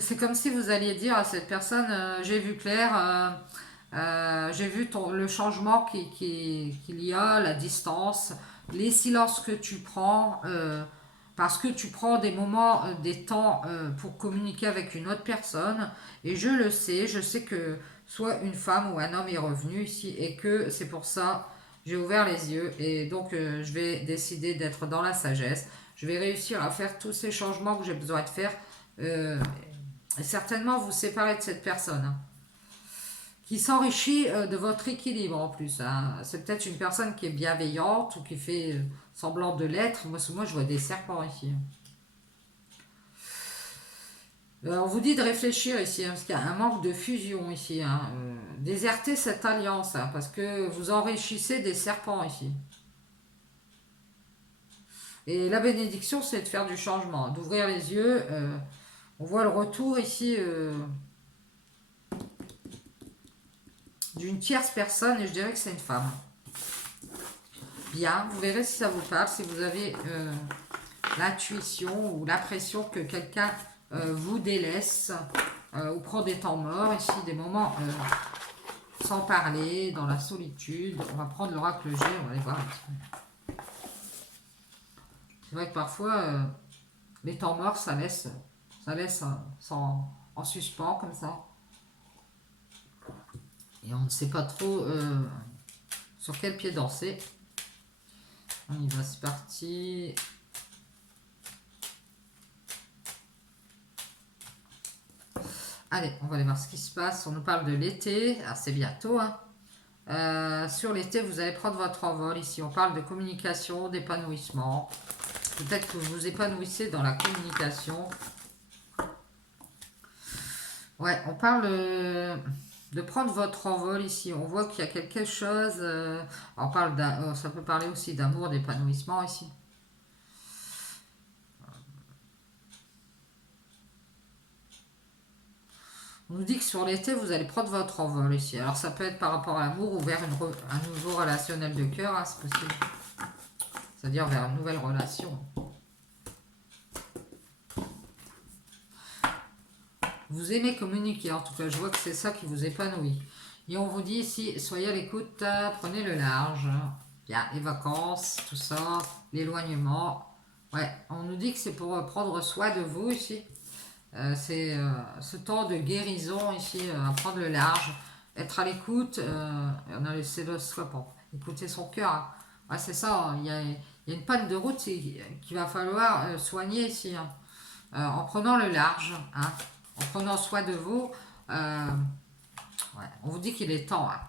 C'est comme si vous alliez dire à cette personne, j'ai vu clair, j'ai vu le changement qu'il y a, la distance, les silences que tu prends, parce que tu prends des moments, des temps pour communiquer avec une autre personne. Et je sais que soit une femme ou un homme est revenu ici et que c'est pour ça j'ai ouvert les yeux et donc je vais décider d'être dans la sagesse. Je vais réussir à faire tous ces changements que j'ai besoin de faire. Et certainement vous séparer de cette personne, hein. qui s'enrichit de votre équilibre en plus. Hein. C'est peut-être une personne qui est bienveillante ou qui fait semblant de l'être. Moi, je vois des serpents ici. On vous dit de réfléchir ici, hein, parce qu'il y a un manque de fusion ici. Hein. Désertez cette alliance, hein, parce que vous enrichissez des serpents ici. Et la bénédiction, c'est de faire du changement, d'ouvrir les yeux. On voit le retour ici d'une tierce personne, et je dirais que c'est une femme. Bien, vous verrez si ça vous parle, si vous avez l'intuition ou l'impression que quelqu'un vous délaisse ou prend des temps morts, ici des moments sans parler, dans la solitude. On va prendre l'oracle G, on va aller voir. C'est vrai que parfois, les temps morts, ça laisse en suspens comme ça. Et on ne sait pas trop sur quel pied danser. On y va, c'est parti. Allez, on va aller voir ce qui se passe. On nous parle de l'été. Ah, c'est bientôt. Hein. Sur l'été, vous allez prendre votre envol. Ici, on parle de communication, d'épanouissement. Peut-être que vous vous épanouissez dans la communication. Ouais, on parle de prendre votre envol ici. On voit qu'il y a quelque chose. On parle ça peut parler aussi d'amour, d'épanouissement ici. On nous dit que sur l'été, vous allez prendre votre envol ici. Alors ça peut être par rapport à l'amour ou vers un nouveau relationnel de cœur, hein, c'est possible. C'est-à-dire vers une nouvelle relation. Vous aimez communiquer, en tout cas, je vois que c'est ça qui vous épanouit. Et on vous dit ici, soyez à l'écoute, prenez le large. Bien, les vacances, tout ça, l'éloignement. Ouais, on nous dit que c'est pour prendre soin de vous ici. C'est ce temps de guérison ici, à prendre le large, être à l'écoute, on a laissé le slopant, écouter son cœur. Hein. Ouais, c'est ça, hein. Il y a une panne de route qu'il va falloir soigner ici, hein. En prenant le large, hein, en prenant soin de vous. Ouais, on vous dit qu'il est temps. Hein.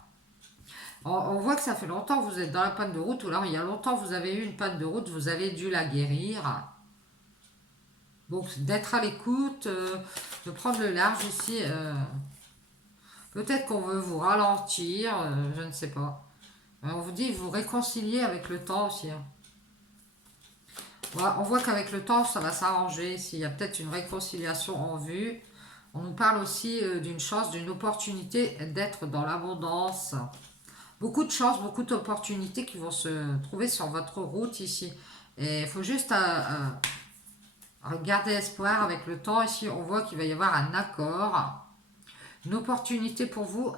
On voit que ça fait longtemps que vous êtes dans la panne de route, ou alors il y a longtemps que vous avez eu une panne de route, vous avez dû la guérir. Donc d'être à l'écoute, de prendre le large ici, peut-être qu'on veut vous ralentir, je ne sais pas. On vous dit vous réconcilier avec le temps aussi. Hein. Voilà, on voit qu'avec le temps ça va s'arranger, s'il y a peut-être une réconciliation en vue. On nous parle aussi d'une chance, d'une opportunité d'être dans l'abondance. Beaucoup de chances, beaucoup d'opportunités qui vont se trouver sur votre route ici. Et il faut juste gardez espoir avec le temps. Ici, on voit qu'il va y avoir un accord, une opportunité pour vous.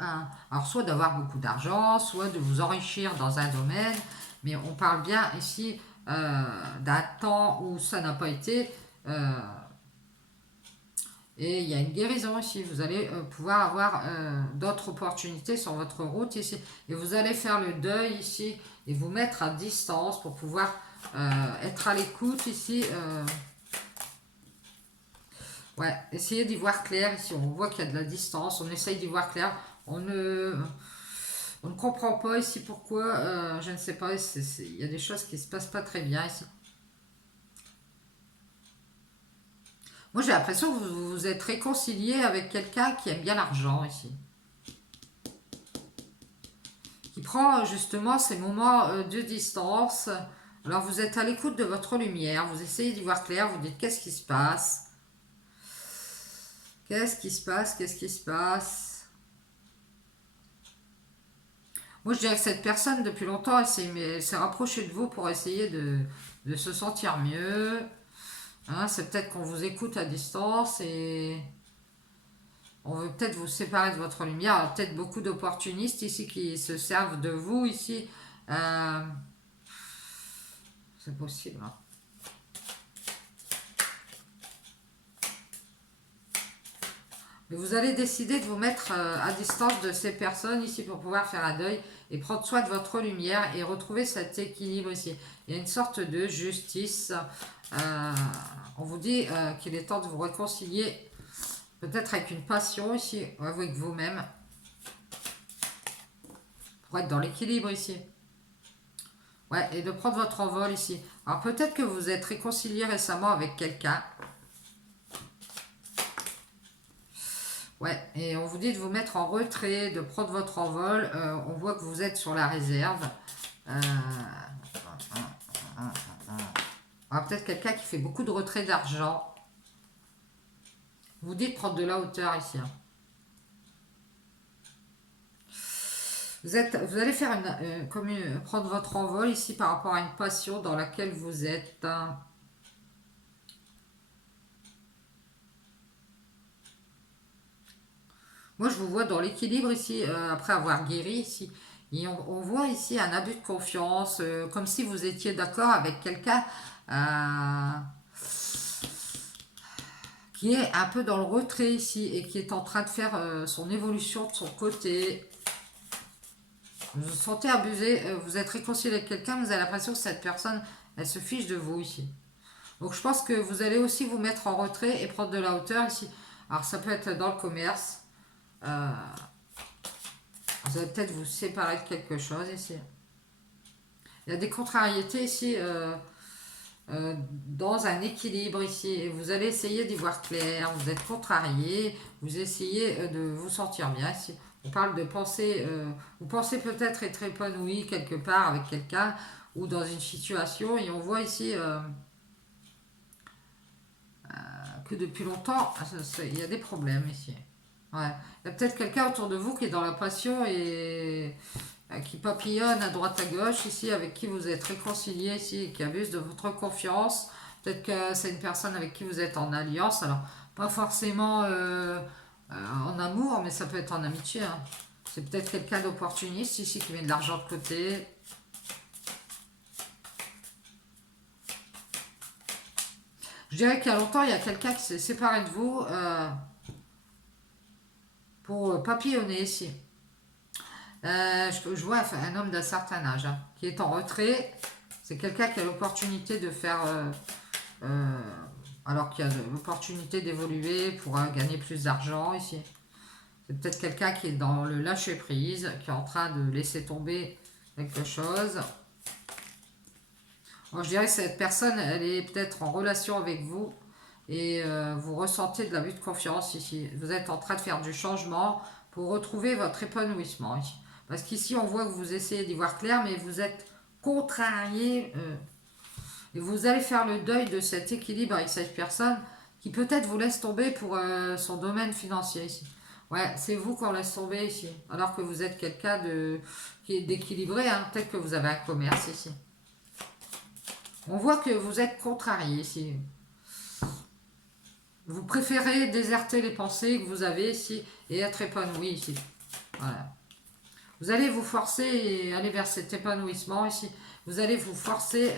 Alors, soit d'avoir beaucoup d'argent, soit de vous enrichir dans un domaine. Mais on parle bien ici d'un temps où ça n'a pas été. Et il y a une guérison ici. Vous allez pouvoir avoir d'autres opportunités sur votre route ici. Et vous allez faire le deuil ici et vous mettre à distance pour pouvoir être à l'écoute ici. Ouais, essayez d'y voir clair ici. On voit qu'il y a de la distance. On essaye d'y voir clair. On ne comprend pas ici pourquoi. Je ne sais pas. Il y a des choses qui ne se passent pas très bien ici. Moi, j'ai l'impression que vous vous êtes réconcilié avec quelqu'un qui aime bien l'argent ici. Qui prend justement ces moments de distance. Alors, vous êtes à l'écoute de votre lumière. Vous essayez d'y voir clair. Vous dites qu'est-ce qui se passe. Qu'est-ce qui se passe? Qu'est-ce qui se passe? Moi, je dirais que cette personne, depuis longtemps, elle s'est rapprochée de vous pour essayer de se sentir mieux. Hein, c'est peut-être qu'on vous écoute à distance et on veut peut-être vous séparer de votre lumière. Il y a peut-être beaucoup d'opportunistes ici qui se servent de vous ici. C'est possible. Hein. Mais vous allez décider de vous mettre à distance de ces personnes ici pour pouvoir faire un deuil et prendre soin de votre lumière et retrouver cet équilibre ici. Il y a une sorte de justice. On vous dit qu'il est temps de vous réconcilier peut-être avec une passion ici, avec vous-même. pour être dans l'équilibre ici. Ouais, et de prendre votre envol ici. Alors peut-être que vous êtes réconcilié récemment avec quelqu'un. Ouais, et on vous dit de vous mettre en retrait, de prendre votre envol. On voit que vous êtes sur la réserve. Euh, alors peut-être quelqu'un qui fait beaucoup de retrait d'argent. Vous dites de prendre de la hauteur ici. Hein. Vous allez faire prendre votre envol ici par rapport à une passion dans laquelle vous êtes. Hein. Moi, je vous vois dans l'équilibre ici, après avoir guéri ici. Et on voit ici un abus de confiance, comme si vous étiez d'accord avec quelqu'un qui est un peu dans le retrait ici et qui est en train de faire son évolution de son côté. Vous vous sentez abusé, vous êtes réconcilié avec quelqu'un, vous avez l'impression que cette personne, elle se fiche de vous ici. Donc je pense que vous allez aussi vous mettre en retrait et prendre de la hauteur ici. Alors ça peut être dans le commerce. Euh, vous allez peut-être vous séparer de quelque chose ici. Il y a des contrariétés ici dans un équilibre ici. Et vous allez essayer d'y voir clair. Vous êtes contrarié. Vous essayez de vous sentir bien ici. On parle de penser. Vous pensez peut-être être épanoui quelque part avec quelqu'un ou dans une situation. Et on voit ici que depuis longtemps, il y a des problèmes ici. Ouais. Il y a peut-être quelqu'un autour de vous qui est dans la passion et qui papillonne à droite à gauche ici, avec qui vous êtes réconcilié ici, qui abuse de votre confiance. Peut-être que c'est une personne avec qui vous êtes en alliance. Alors, pas forcément en amour, mais ça peut être en amitié. Hein. C'est peut-être quelqu'un d'opportuniste ici qui met de l'argent de côté. Je dirais qu'il y a longtemps, il y a quelqu'un qui s'est séparé de vous pour papillonner ici. Je vois enfin, un homme d'un certain âge hein, qui est en retrait. C'est quelqu'un qui a l'opportunité de faire... euh, alors qu'il y a l'opportunité d'évoluer pour gagner plus d'argent ici. C'est peut-être quelqu'un qui est dans le lâcher-prise, qui est en train de laisser tomber quelque chose. Bon, je dirais que cette personne, elle est peut-être en relation avec vous et vous ressentez de l'abus de confiance ici. Vous êtes en train de faire du changement pour retrouver votre épanouissement ici. Parce qu'ici, on voit que vous essayez d'y voir clair, mais vous êtes contrarié et vous allez faire le deuil de cet équilibre avec cette personne qui peut-être vous laisse tomber pour son domaine financier ici. Ouais, c'est vous qu'on laisse tomber ici. Alors que vous êtes quelqu'un qui est d'équilibré. Hein. Peut-être que vous avez un commerce ici. On voit que vous êtes contrarié ici. Vous préférez déserter les pensées que vous avez ici et être épanoui ici. Voilà. Vous allez vous forcer et aller vers cet épanouissement ici. Vous allez vous forcer,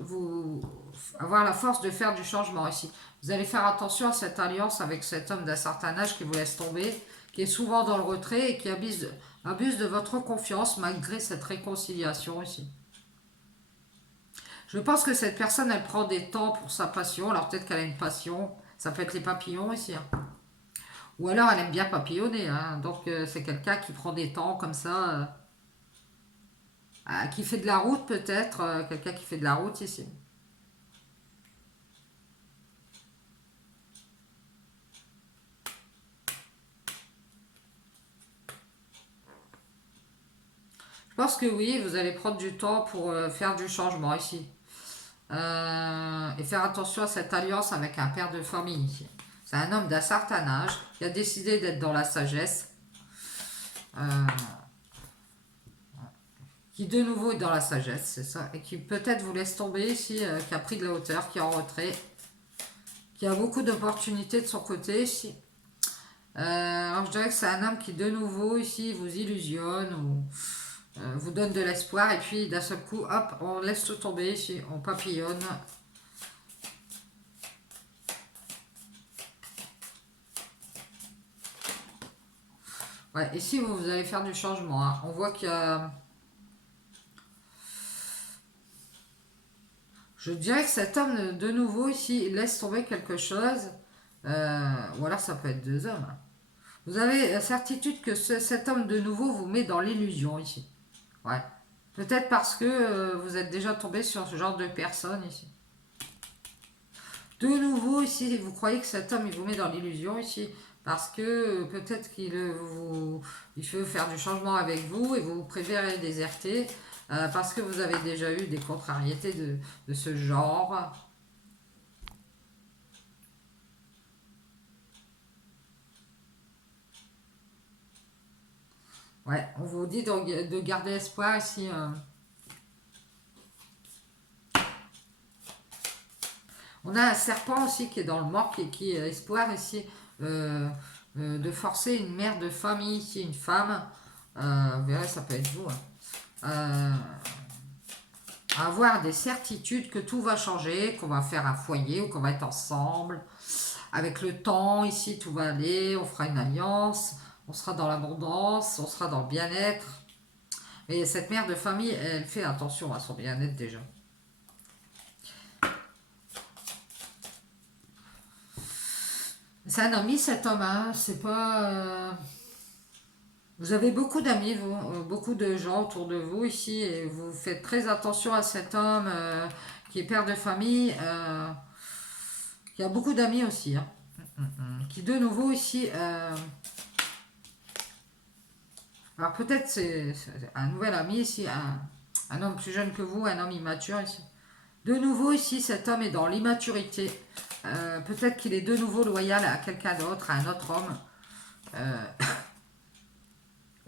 vous avoir la force de faire du changement ici. Vous allez faire attention à cette alliance avec cet homme d'un certain âge qui vous laisse tomber, qui est souvent dans le retrait et qui abuse de votre confiance malgré cette réconciliation ici. Je pense que cette personne, elle prend des temps pour sa passion. Alors peut-être qu'elle a une passion. Ça peut être les papillons ici. Hein. Ou alors elle aime bien papillonner. Hein. Donc c'est quelqu'un qui prend des temps comme ça. Qui fait de la route peut-être. Quelqu'un qui fait de la route ici. Je pense que oui, vous allez prendre du temps pour faire du changement ici. Et faire attention à cette alliance avec un père de famille ici. C'est un homme d'un certain âge qui a décidé d'être dans la sagesse. Euh, qui de nouveau est dans la sagesse, c'est ça. Et qui peut-être vous laisse tomber ici, qui a pris de la hauteur, qui est en retrait. Qui a beaucoup d'opportunités de son côté ici. Alors je dirais que c'est un homme qui de nouveau ici vous illusionne ou vous donne de l'espoir et puis d'un seul coup, hop, on laisse tout tomber ici, on papillonne. Ouais, ici vous allez faire du changement. Hein. On voit qu'il y a... Je dirais que cet homme de nouveau ici laisse tomber quelque chose. Ou alors ça peut être deux hommes. Hein. Vous avez la certitude que cet homme de nouveau vous met dans l'illusion ici. Ouais. Peut-être parce que vous êtes déjà tombé sur ce genre de personne ici. De nouveau ici, vous croyez que cet homme il vous met dans l'illusion ici. Parce que peut-être il veut faire du changement avec vous et vous préférez déserter. Parce que vous avez déjà eu des contrariétés de ce genre. Ouais, on vous dit de garder espoir ici. On a un serpent aussi qui est dans le morgue et qui a espoir ici de forcer une mère de famille ici, une femme. Vous verrez, ça peut être vous. Avoir des certitudes que tout va changer, qu'on va faire un foyer ou qu'on va être ensemble. Avec le temps, ici, tout va aller, on fera une alliance, on sera dans l'abondance, on sera dans le bien-être. Mais cette mère de famille, elle fait attention à son bien-être déjà. C'est un ami cet homme, hein. C'est pas. Vous avez beaucoup d'amis, vous, beaucoup de gens autour de vous ici, et vous faites très attention à cet homme qui est père de famille, qui a beaucoup d'amis aussi, hein. Qui de nouveau ici. Alors peut-être c'est un nouvel ami ici, un homme plus jeune que vous, un homme immature ici. De nouveau ici, cet homme est dans l'immaturité. Peut-être qu'il est de nouveau loyal à quelqu'un d'autre, à un autre homme. Euh,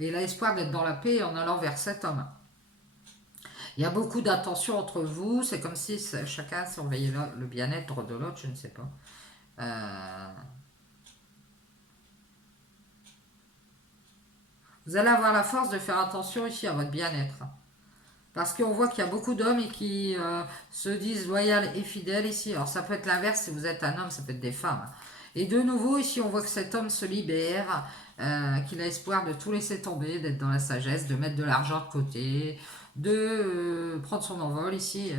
et il a espoir d'être dans la paix en allant vers cet homme. Il y a beaucoup d'attention entre vous. C'est comme si chacun surveillait le bien-être de l'autre, je ne sais pas. Vous allez avoir la force de faire attention ici à votre bien-être. Parce qu'on voit qu'il y a beaucoup d'hommes et qui se disent loyaux et fidèles ici. Alors ça peut être l'inverse, si vous êtes un homme, ça peut être des femmes. Et de nouveau, ici, on voit que cet homme se libère, qu'il a espoir de tout laisser tomber, d'être dans la sagesse, de mettre de l'argent de côté, de prendre son envol ici,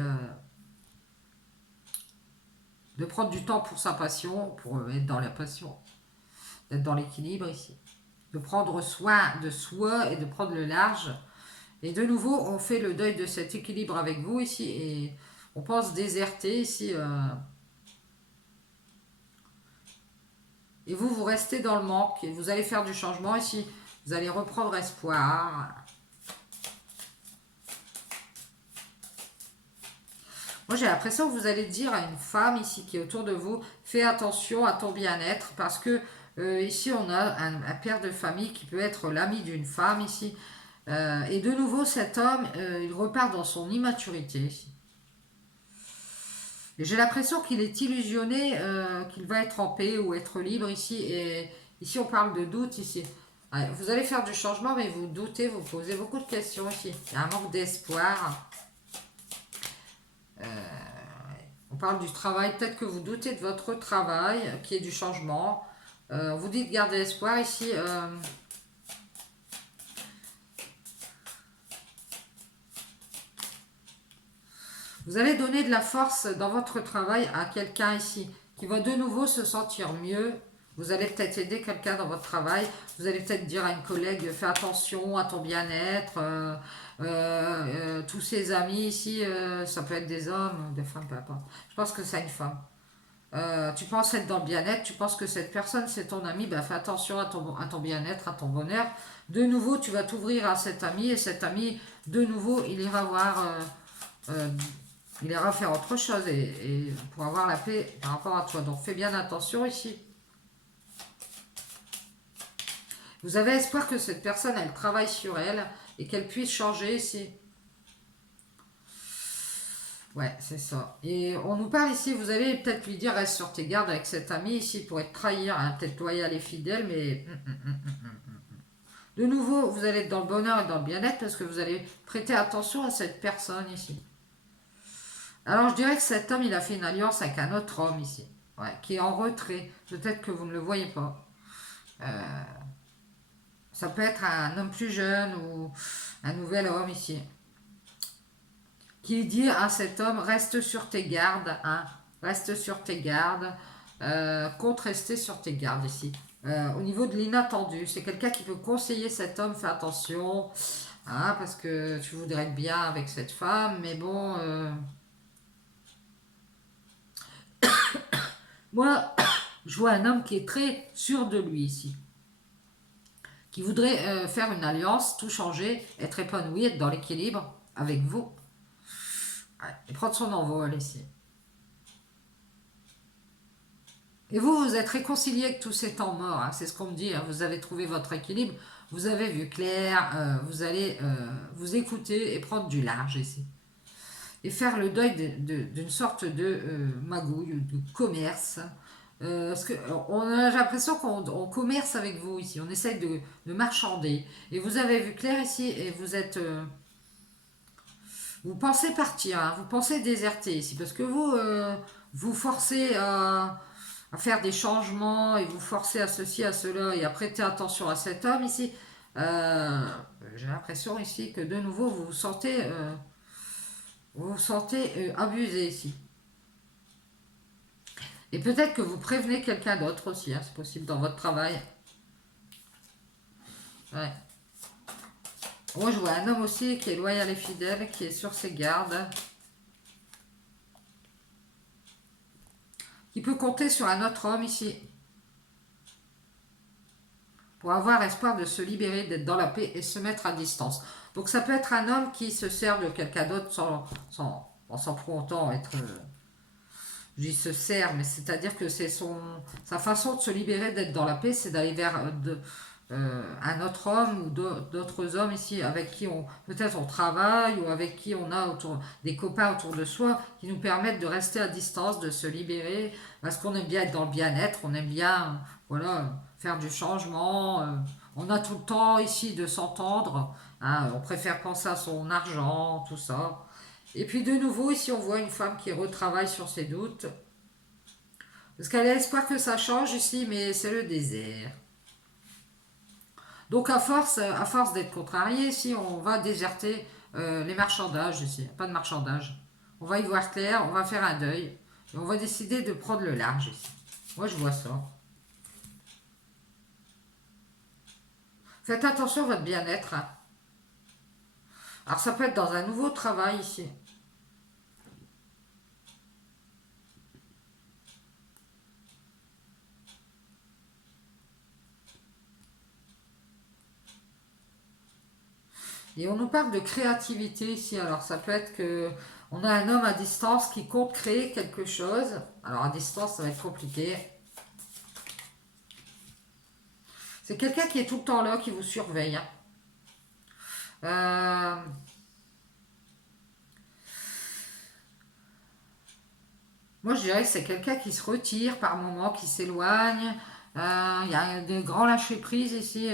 de prendre du temps pour sa passion, pour être dans la passion, d'être dans l'équilibre ici. De prendre soin de soi et de prendre le large. Et de nouveau, on fait le deuil de cet équilibre avec vous ici et on pense déserter ici. Et vous, vous restez dans le manque et vous allez faire du changement ici. Vous allez reprendre espoir. Moi, j'ai l'impression que vous allez dire à une femme ici qui est autour de vous, fais attention à ton bien-être parce que ici, on a un père de famille qui peut être l'ami d'une femme ici. Et de nouveau, cet homme, il repart dans son immaturité ici. Et j'ai l'impression qu'il est illusionné, qu'il va être en paix ou être libre ici. Et ici, on parle de doute ici. Ouais, vous allez faire du changement, mais vous doutez, vous posez beaucoup de questions ici. Il y a un manque d'espoir. On parle du travail. Peut-être que vous doutez de votre travail, qui est du changement. On vous dit de garder espoir ici. Vous allez donner de la force dans votre travail à quelqu'un ici qui va de nouveau se sentir mieux. Vous allez peut-être aider quelqu'un dans votre travail. Vous allez peut-être dire à une collègue, fais attention à ton bien-être. Tous ses amis ici, ça peut être des hommes, des femmes, peu importe. Je pense que c'est une femme. Tu penses être dans le bien-être, tu penses que cette personne c'est ton ami, ben fais attention à ton bien-être, à ton bonheur. De nouveau, tu vas t'ouvrir à cet ami et cet ami, de nouveau, il ira voir euh, il ira faire autre chose et pour avoir la paix par rapport à toi. Donc fais bien attention ici. Vous avez espoir que cette personne, elle travaille sur elle et qu'elle puisse changer ici. Ouais, c'est ça. Et on nous parle ici, vous allez peut-être lui dire, reste sur tes gardes avec cet ami ici pour être trahir, hein, peut-être loyal et fidèle, mais de nouveau, vous allez être dans le bonheur et dans le bien-être parce que vous allez prêter attention à cette personne ici. Alors je dirais que cet homme, il a fait une alliance avec un autre homme ici, ouais, qui est en retrait. Peut-être que vous ne le voyez pas. Ça peut être un homme plus jeune ou un nouvel homme ici. Qui dit à cet homme, reste sur tes gardes, hein, reste sur tes gardes, compte rester sur tes gardes ici. au niveau de l'inattendu. C'est quelqu'un qui peut conseiller cet homme, fais attention, hein, parce que tu voudrais être bien avec cette femme, mais bon, moi, je vois un homme qui est très sûr de lui ici, qui voudrait faire une alliance, tout changer, être épanoui, être dans l'équilibre avec vous, ouais, et prendre son envol ici. Et vous, vous êtes réconcilié avec tous ces temps morts, hein, c'est ce qu'on me dit, hein, vous avez trouvé votre équilibre, vous avez vu clair, vous allez vous écouter et prendre du large ici. Et faire le deuil d'une sorte de magouille, de commerce. Parce que on a l'impression qu'on commerce avec vous ici, on essaye de marchander. Et vous avez vu clair ici, et vous êtes... vous pensez partir, hein, vous pensez déserter ici, parce que vous, vous forcez à faire des changements, et vous forcez à ceci, à cela, et à prêter attention à cet homme ici. J'ai l'impression ici que de nouveau, vous vous sentez abusé ici. Et peut-être que vous prévenez quelqu'un d'autre aussi, hein, c'est possible dans votre travail. Ouais. Moi, je vois un homme aussi qui est loyal et fidèle, qui est sur ses gardes, qui peut compter sur un autre homme ici, pour avoir espoir de se libérer, d'être dans la paix et se mettre à distance. Donc ça peut être un homme qui se sert de quelqu'un d'autre sans pour autant être... je dis se sert, mais c'est-à-dire que c'est sa façon de se libérer, d'être dans la paix, c'est d'aller vers un autre homme ou d'autres hommes ici avec qui peut-être on travaille ou avec qui on a des copains autour de soi qui nous permettent de rester à distance, de se libérer parce qu'on aime bien être dans le bien-être, on aime bien voilà, faire du changement. On a tout le temps ici de s'entendre, hein, on préfère penser à son argent, tout ça. Et puis de nouveau, ici on voit une femme qui retravaille sur ses doutes. Parce qu'elle a espoir que ça change ici, mais c'est le désert. Donc à force d'être contrarié, ici, on va déserter les marchandages ici. Pas de marchandage. On va y voir clair, on va faire un deuil. Et on va décider de prendre le large ici. Moi, je vois ça. Faites attention à votre bien-être, hein. Alors, ça peut être dans un nouveau travail ici. Et on nous parle de créativité ici. Alors, ça peut être que on a un homme à distance qui compte créer quelque chose. Alors, à distance, ça va être compliqué. C'est quelqu'un qui est tout le temps là, qui vous surveille, hein. Euh, Moi, je dirais que c'est quelqu'un qui se retire par moments, qui s'éloigne. Il y a des grands lâcher-prise ici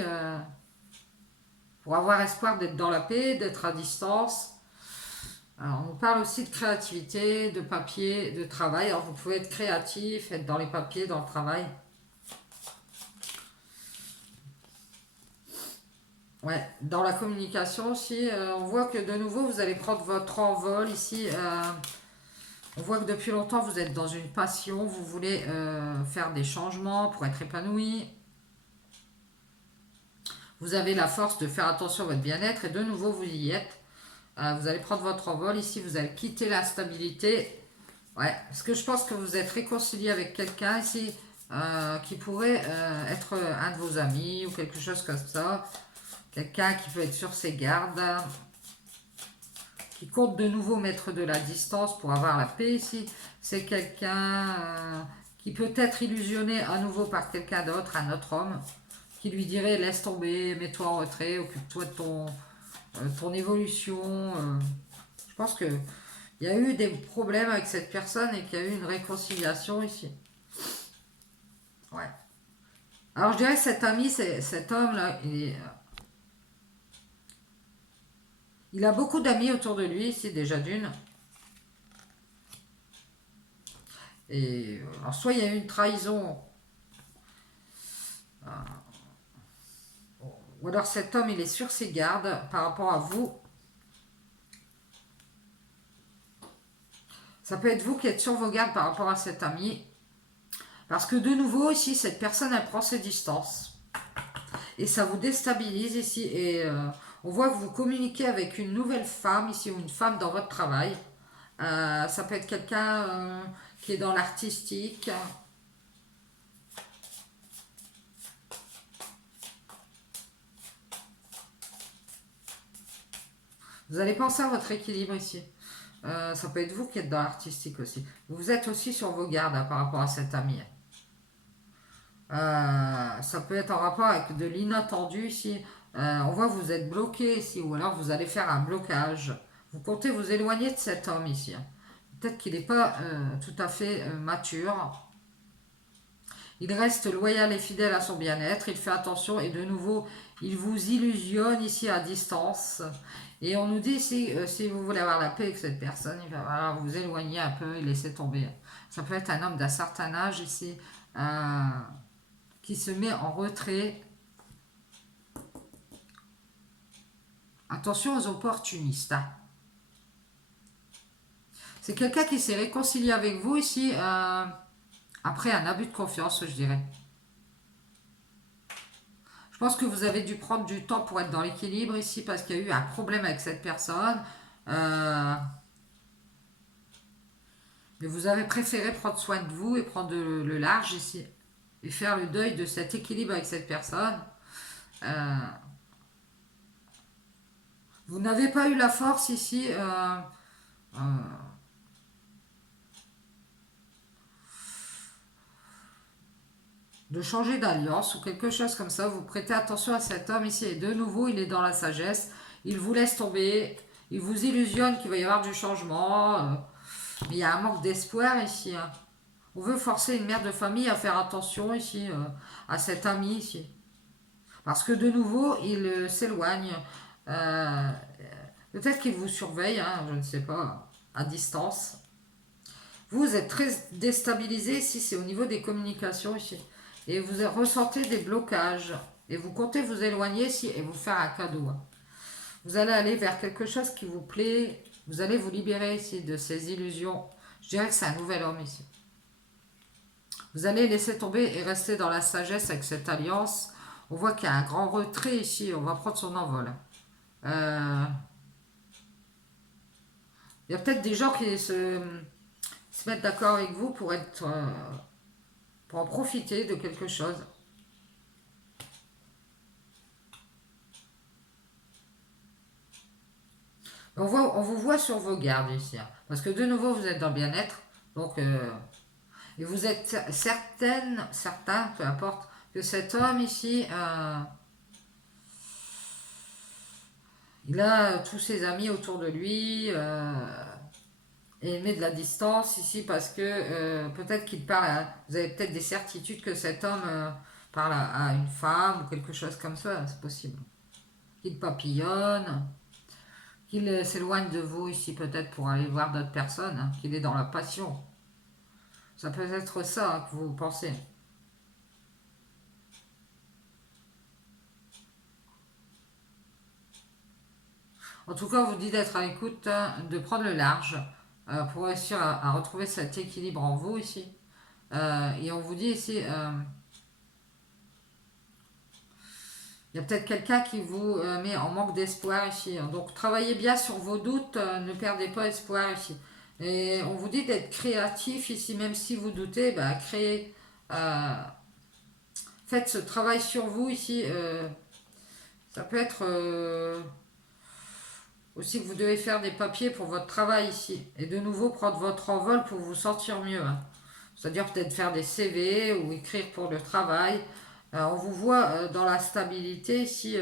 pour avoir espoir d'être dans la paix, d'être à distance. Alors, on nous parle aussi de créativité, de papier, de travail. Alors, vous pouvez être créatif, être dans les papiers, dans le travail. Ouais, dans la communication aussi, on voit que de nouveau, vous allez prendre votre envol ici. On voit que depuis longtemps, vous êtes dans une passion, vous voulez faire des changements pour être épanoui. Vous avez la force de faire attention à votre bien-être et de nouveau, vous y êtes. Vous allez prendre votre envol ici, vous allez quitter l'instabilité. Ouais, parce que je pense que vous êtes réconcilié avec quelqu'un ici qui pourrait être un de vos amis ou quelque chose comme ça. Quelqu'un qui peut être sur ses gardes, qui compte de nouveau mettre de la distance pour avoir la paix ici. C'est quelqu'un qui peut être illusionné à nouveau par quelqu'un d'autre, un autre homme, qui lui dirait laisse tomber, mets-toi en retrait, occupe-toi de ton évolution. Je pense que il y a eu des problèmes avec cette personne et qu'il y a eu une réconciliation ici. Ouais. Alors je dirais que cet ami, cet homme-là, il a beaucoup d'amis autour de lui ici, déjà d'une. Et alors soit il y a eu une trahison, ou alors cet homme il est sur ses gardes par rapport à vous. Ça peut être vous qui êtes sur vos gardes par rapport à cet ami. Parce que de nouveau, ici, cette personne, elle prend ses distances. Et ça vous déstabilise ici. Et on voit que vous communiquez avec une nouvelle femme ici, ou une femme dans votre travail. Ça peut être quelqu'un qui est dans l'artistique. Vous allez penser à votre équilibre ici. Ça peut être vous qui êtes dans l'artistique aussi. Vous êtes aussi sur vos gardes par rapport à cet ami. Ça peut être en rapport avec de l'inattendu ici. On voit que vous êtes bloqué ici, ou alors vous allez faire un blocage. Vous comptez vous éloigner de cet homme ici. Peut-être qu'il n'est pas tout à fait mature. Il reste loyal et fidèle à son bien-être, il fait attention et de nouveau, il vous illusionne ici à distance. Et on nous dit ici, si vous voulez avoir la paix avec cette personne, il va falloir vous éloigner un peu et laisser tomber. Ça peut être un homme d'un certain âge ici, qui se met en retrait. Attention aux opportunistes. Hein. C'est quelqu'un qui s'est réconcilié avec vous ici, après un abus de confiance, je dirais. Je pense que vous avez dû prendre du temps pour être dans l'équilibre ici parce qu'il y a eu un problème avec cette personne. Mais vous avez préféré prendre soin de vous et prendre le large ici. Et faire le deuil de cet équilibre avec cette personne. Vous n'avez pas eu la force ici de changer d'alliance ou quelque chose comme ça. Vous prêtez attention à cet homme ici. Et de nouveau, il est dans la sagesse. Il vous laisse tomber. Il vous illusionne qu'il va y avoir du changement. Mais il y a un manque d'espoir ici. Hein. On veut forcer une mère de famille à faire attention ici à cet ami ici. Parce que de nouveau, il s'éloigne. Euh, Peut-être qu'il vous surveille, hein, je ne sais pas, à distance. Vous êtes très déstabilisé ici, c'est au niveau des communications ici. Et vous ressentez des blocages. Et vous comptez vous éloigner ici et vous faire un cadeau. Hein. Vous allez aller vers quelque chose qui vous plaît. Vous allez vous libérer ici de ces illusions. Je dirais que c'est un nouvel homme ici. Vous allez laisser tomber et rester dans la sagesse avec cette alliance. On voit qu'il y a un grand retrait ici. On va prendre son envol. Il y a peut-être des gens qui se mettent d'accord avec vous pour en profiter de quelque chose. On vous voit sur vos gardes ici. Hein, parce que de nouveau, vous êtes dans le bien-être. Donc, et vous êtes certains, peu importe, que cet homme ici, il a tous ses amis autour de lui. Et il met de la distance ici parce que peut-être qu'il parle vous avez peut-être des certitudes que cet homme parle à une femme ou quelque chose comme ça, c'est possible. Qu'il papillonne, qu'il s'éloigne de vous ici peut-être pour aller voir d'autres personnes, hein, qu'il est dans la passion. Ça peut être ça hein, que vous pensez. En tout cas, on vous dit d'être à l'écoute, hein, de prendre le large pour réussir à retrouver cet équilibre en vous ici. Et on vous dit ici, il y a peut-être quelqu'un qui vous met en manque d'espoir ici. Hein. Donc travaillez bien sur vos doutes, ne perdez pas espoir ici. Et on vous dit d'être créatif ici, même si vous doutez, bah, créez. Faites ce travail sur vous ici. Ça peut être aussi que vous devez faire des papiers pour votre travail ici. Et de nouveau prendre votre envol pour vous sentir mieux. Hein. C'est-à-dire peut-être faire des CV ou écrire pour le travail. On vous voit dans la stabilité ici.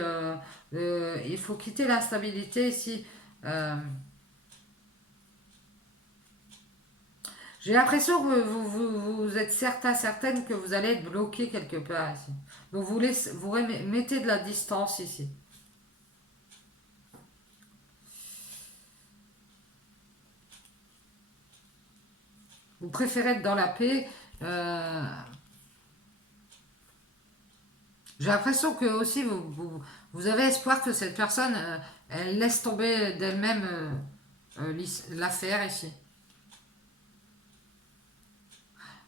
Il faut quitter l'instabilité ici. J'ai l'impression que vous êtes certaine que vous allez être bloqué quelque part ici. Donc vous mettez de la distance ici. Vous préférez être dans la paix. J'ai l'impression que aussi vous avez espoir que cette personne elle laisse tomber d'elle-même l'affaire ici.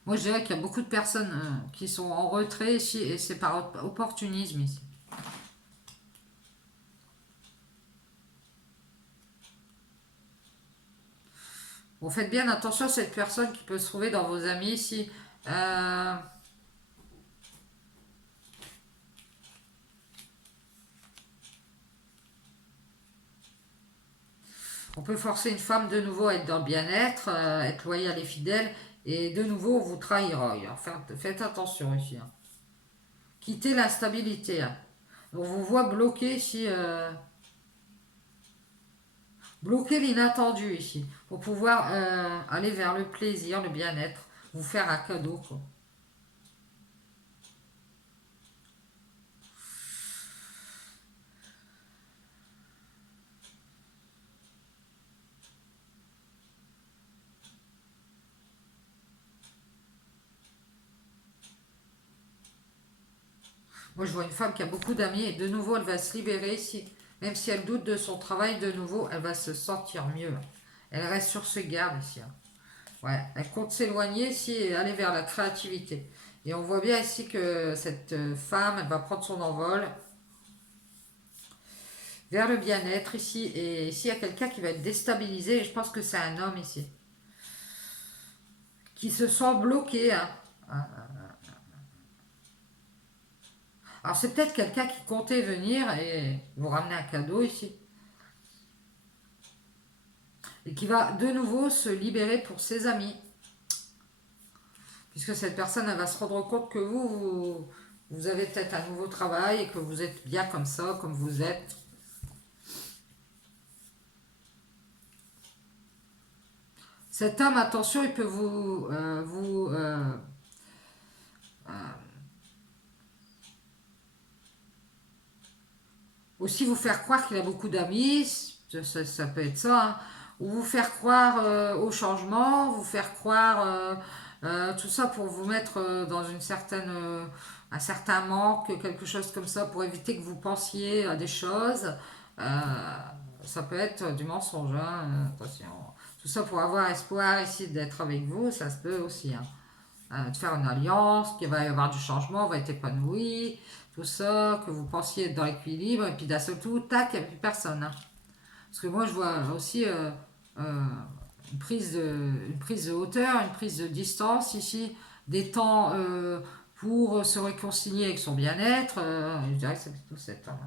Moi, je dirais qu'il y a beaucoup de personnes qui sont en retrait ici, et c'est par opportunisme ici. Vous faites bien attention à cette personne qui peut se trouver dans vos amis ici. Euh, on peut forcer une femme de nouveau à être dans le bien-être, être loyale et fidèle, et de nouveau on vous trahira. Alors, faites attention ici, hein. Quittez l'instabilité, hein. On vous voit bloqué ici, bloquer l'inattendu ici, pour pouvoir aller vers le plaisir, le bien-être, vous faire un cadeau, quoi. Moi, je vois une femme qui a beaucoup d'amis et de nouveau, elle va se libérer ici. Même si elle doute de son travail, de nouveau, elle va se sentir mieux. Elle reste sur ce garde ici, hein. Ouais, elle compte s'éloigner ici et aller vers la créativité. Et on voit bien ici que cette femme, elle va prendre son envol vers le bien-être ici. Et ici, il y a quelqu'un qui va être déstabilisé. Et je pense que c'est un homme ici, qui se sent bloqué, hein. Alors c'est peut-être quelqu'un qui comptait venir et vous ramener un cadeau ici. Et qui va de nouveau se libérer pour ses amis. Puisque cette personne, elle va se rendre compte que vous avez peut-être un nouveau travail et que vous êtes bien comme ça, comme vous êtes. Cet homme, attention, il peut aussi vous faire croire qu'il a beaucoup d'amis, ça peut être ça, hein. Ou vous faire croire au changement, vous faire croire tout ça pour vous mettre dans une certaine, un certain manque, quelque chose comme ça, pour éviter que vous pensiez à des choses. Euh, ça peut être du mensonge, hein, attention. Tout ça pour avoir espoir ici d'être avec vous, ça se peut aussi, hein. De faire une alliance, qu'il va y avoir du changement, on va être épanoui, tout ça, que vous pensiez être dans l'équilibre, et puis d'un seul coup, tac, il n'y a plus personne, hein. Parce que moi, je vois aussi euh, une prise de hauteur, une prise de distance ici, des temps pour se réconcilier avec son bien-être. Je dirais que c'est plutôt cet homme.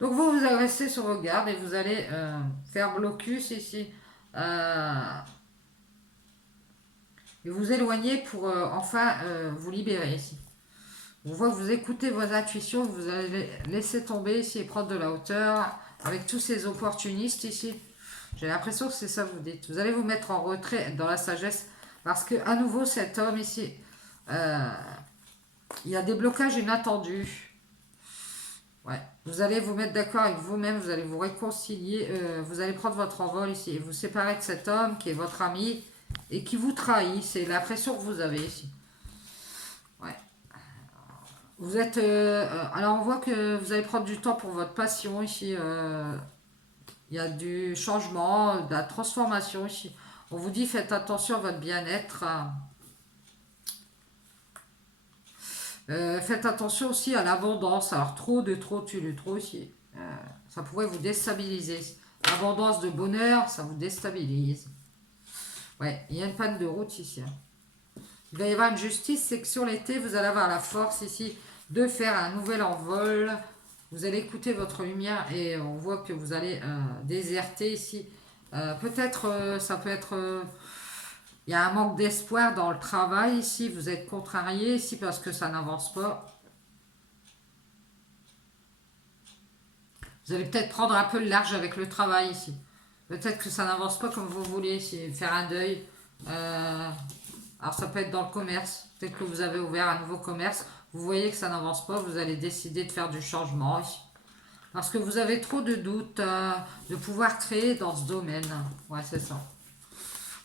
Donc vous allez rester sur vos gardes et vous allez faire blocus ici. Et vous éloigner pour enfin vous libérer ici. On voit que vous écoutez vos intuitions, vous allez laisser tomber ici et prendre de la hauteur avec tous ces opportunistes ici. J'ai l'impression que c'est ça que vous dites. Vous allez vous mettre en retrait dans la sagesse parce que à nouveau cet homme ici, euh, il y a des blocages inattendus. Ouais. Vous allez vous mettre d'accord avec vous-même, vous allez vous réconcilier, vous allez prendre votre envol ici et vous séparer de cet homme qui est votre ami et qui vous trahit. C'est l'impression que vous avez ici. Ouais. Vous êtes. Alors on voit que vous allez prendre du temps pour votre passion ici. Il y a du changement, de la transformation ici. On vous dit faites attention à votre bien-être. Faites attention aussi à l'abondance. Alors trop de trop tue le trop ici. Ça pourrait vous déstabiliser. L'abondance de bonheur, ça vous déstabilise. Ouais, il y a une panne de route ici, hein. Il va y avoir une justice, c'est que sur l'été, vous allez avoir la force ici de faire un nouvel envol. Vous allez écouter votre lumière et on voit que vous allez déserter ici. Peut-être, ça peut être... il y a un manque d'espoir dans le travail ici. Vous êtes contrarié ici parce que ça n'avance pas. Vous allez peut-être prendre un peu le large avec le travail ici. Peut-être que ça n'avance pas comme vous voulez ici. Faire un deuil. Alors ça peut être dans le commerce. Peut-être que vous avez ouvert un nouveau commerce. Vous voyez que ça n'avance pas. Vous allez décider de faire du changement ici. Parce que vous avez trop de doutes de pouvoir créer dans ce domaine. Ouais, c'est ça.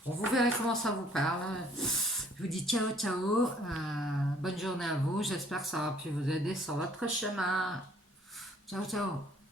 Bon, vous verrez comment ça vous parle. Je vous dis ciao, ciao. Bonne journée à vous. J'espère que ça aura pu vous aider sur votre chemin. Ciao, ciao.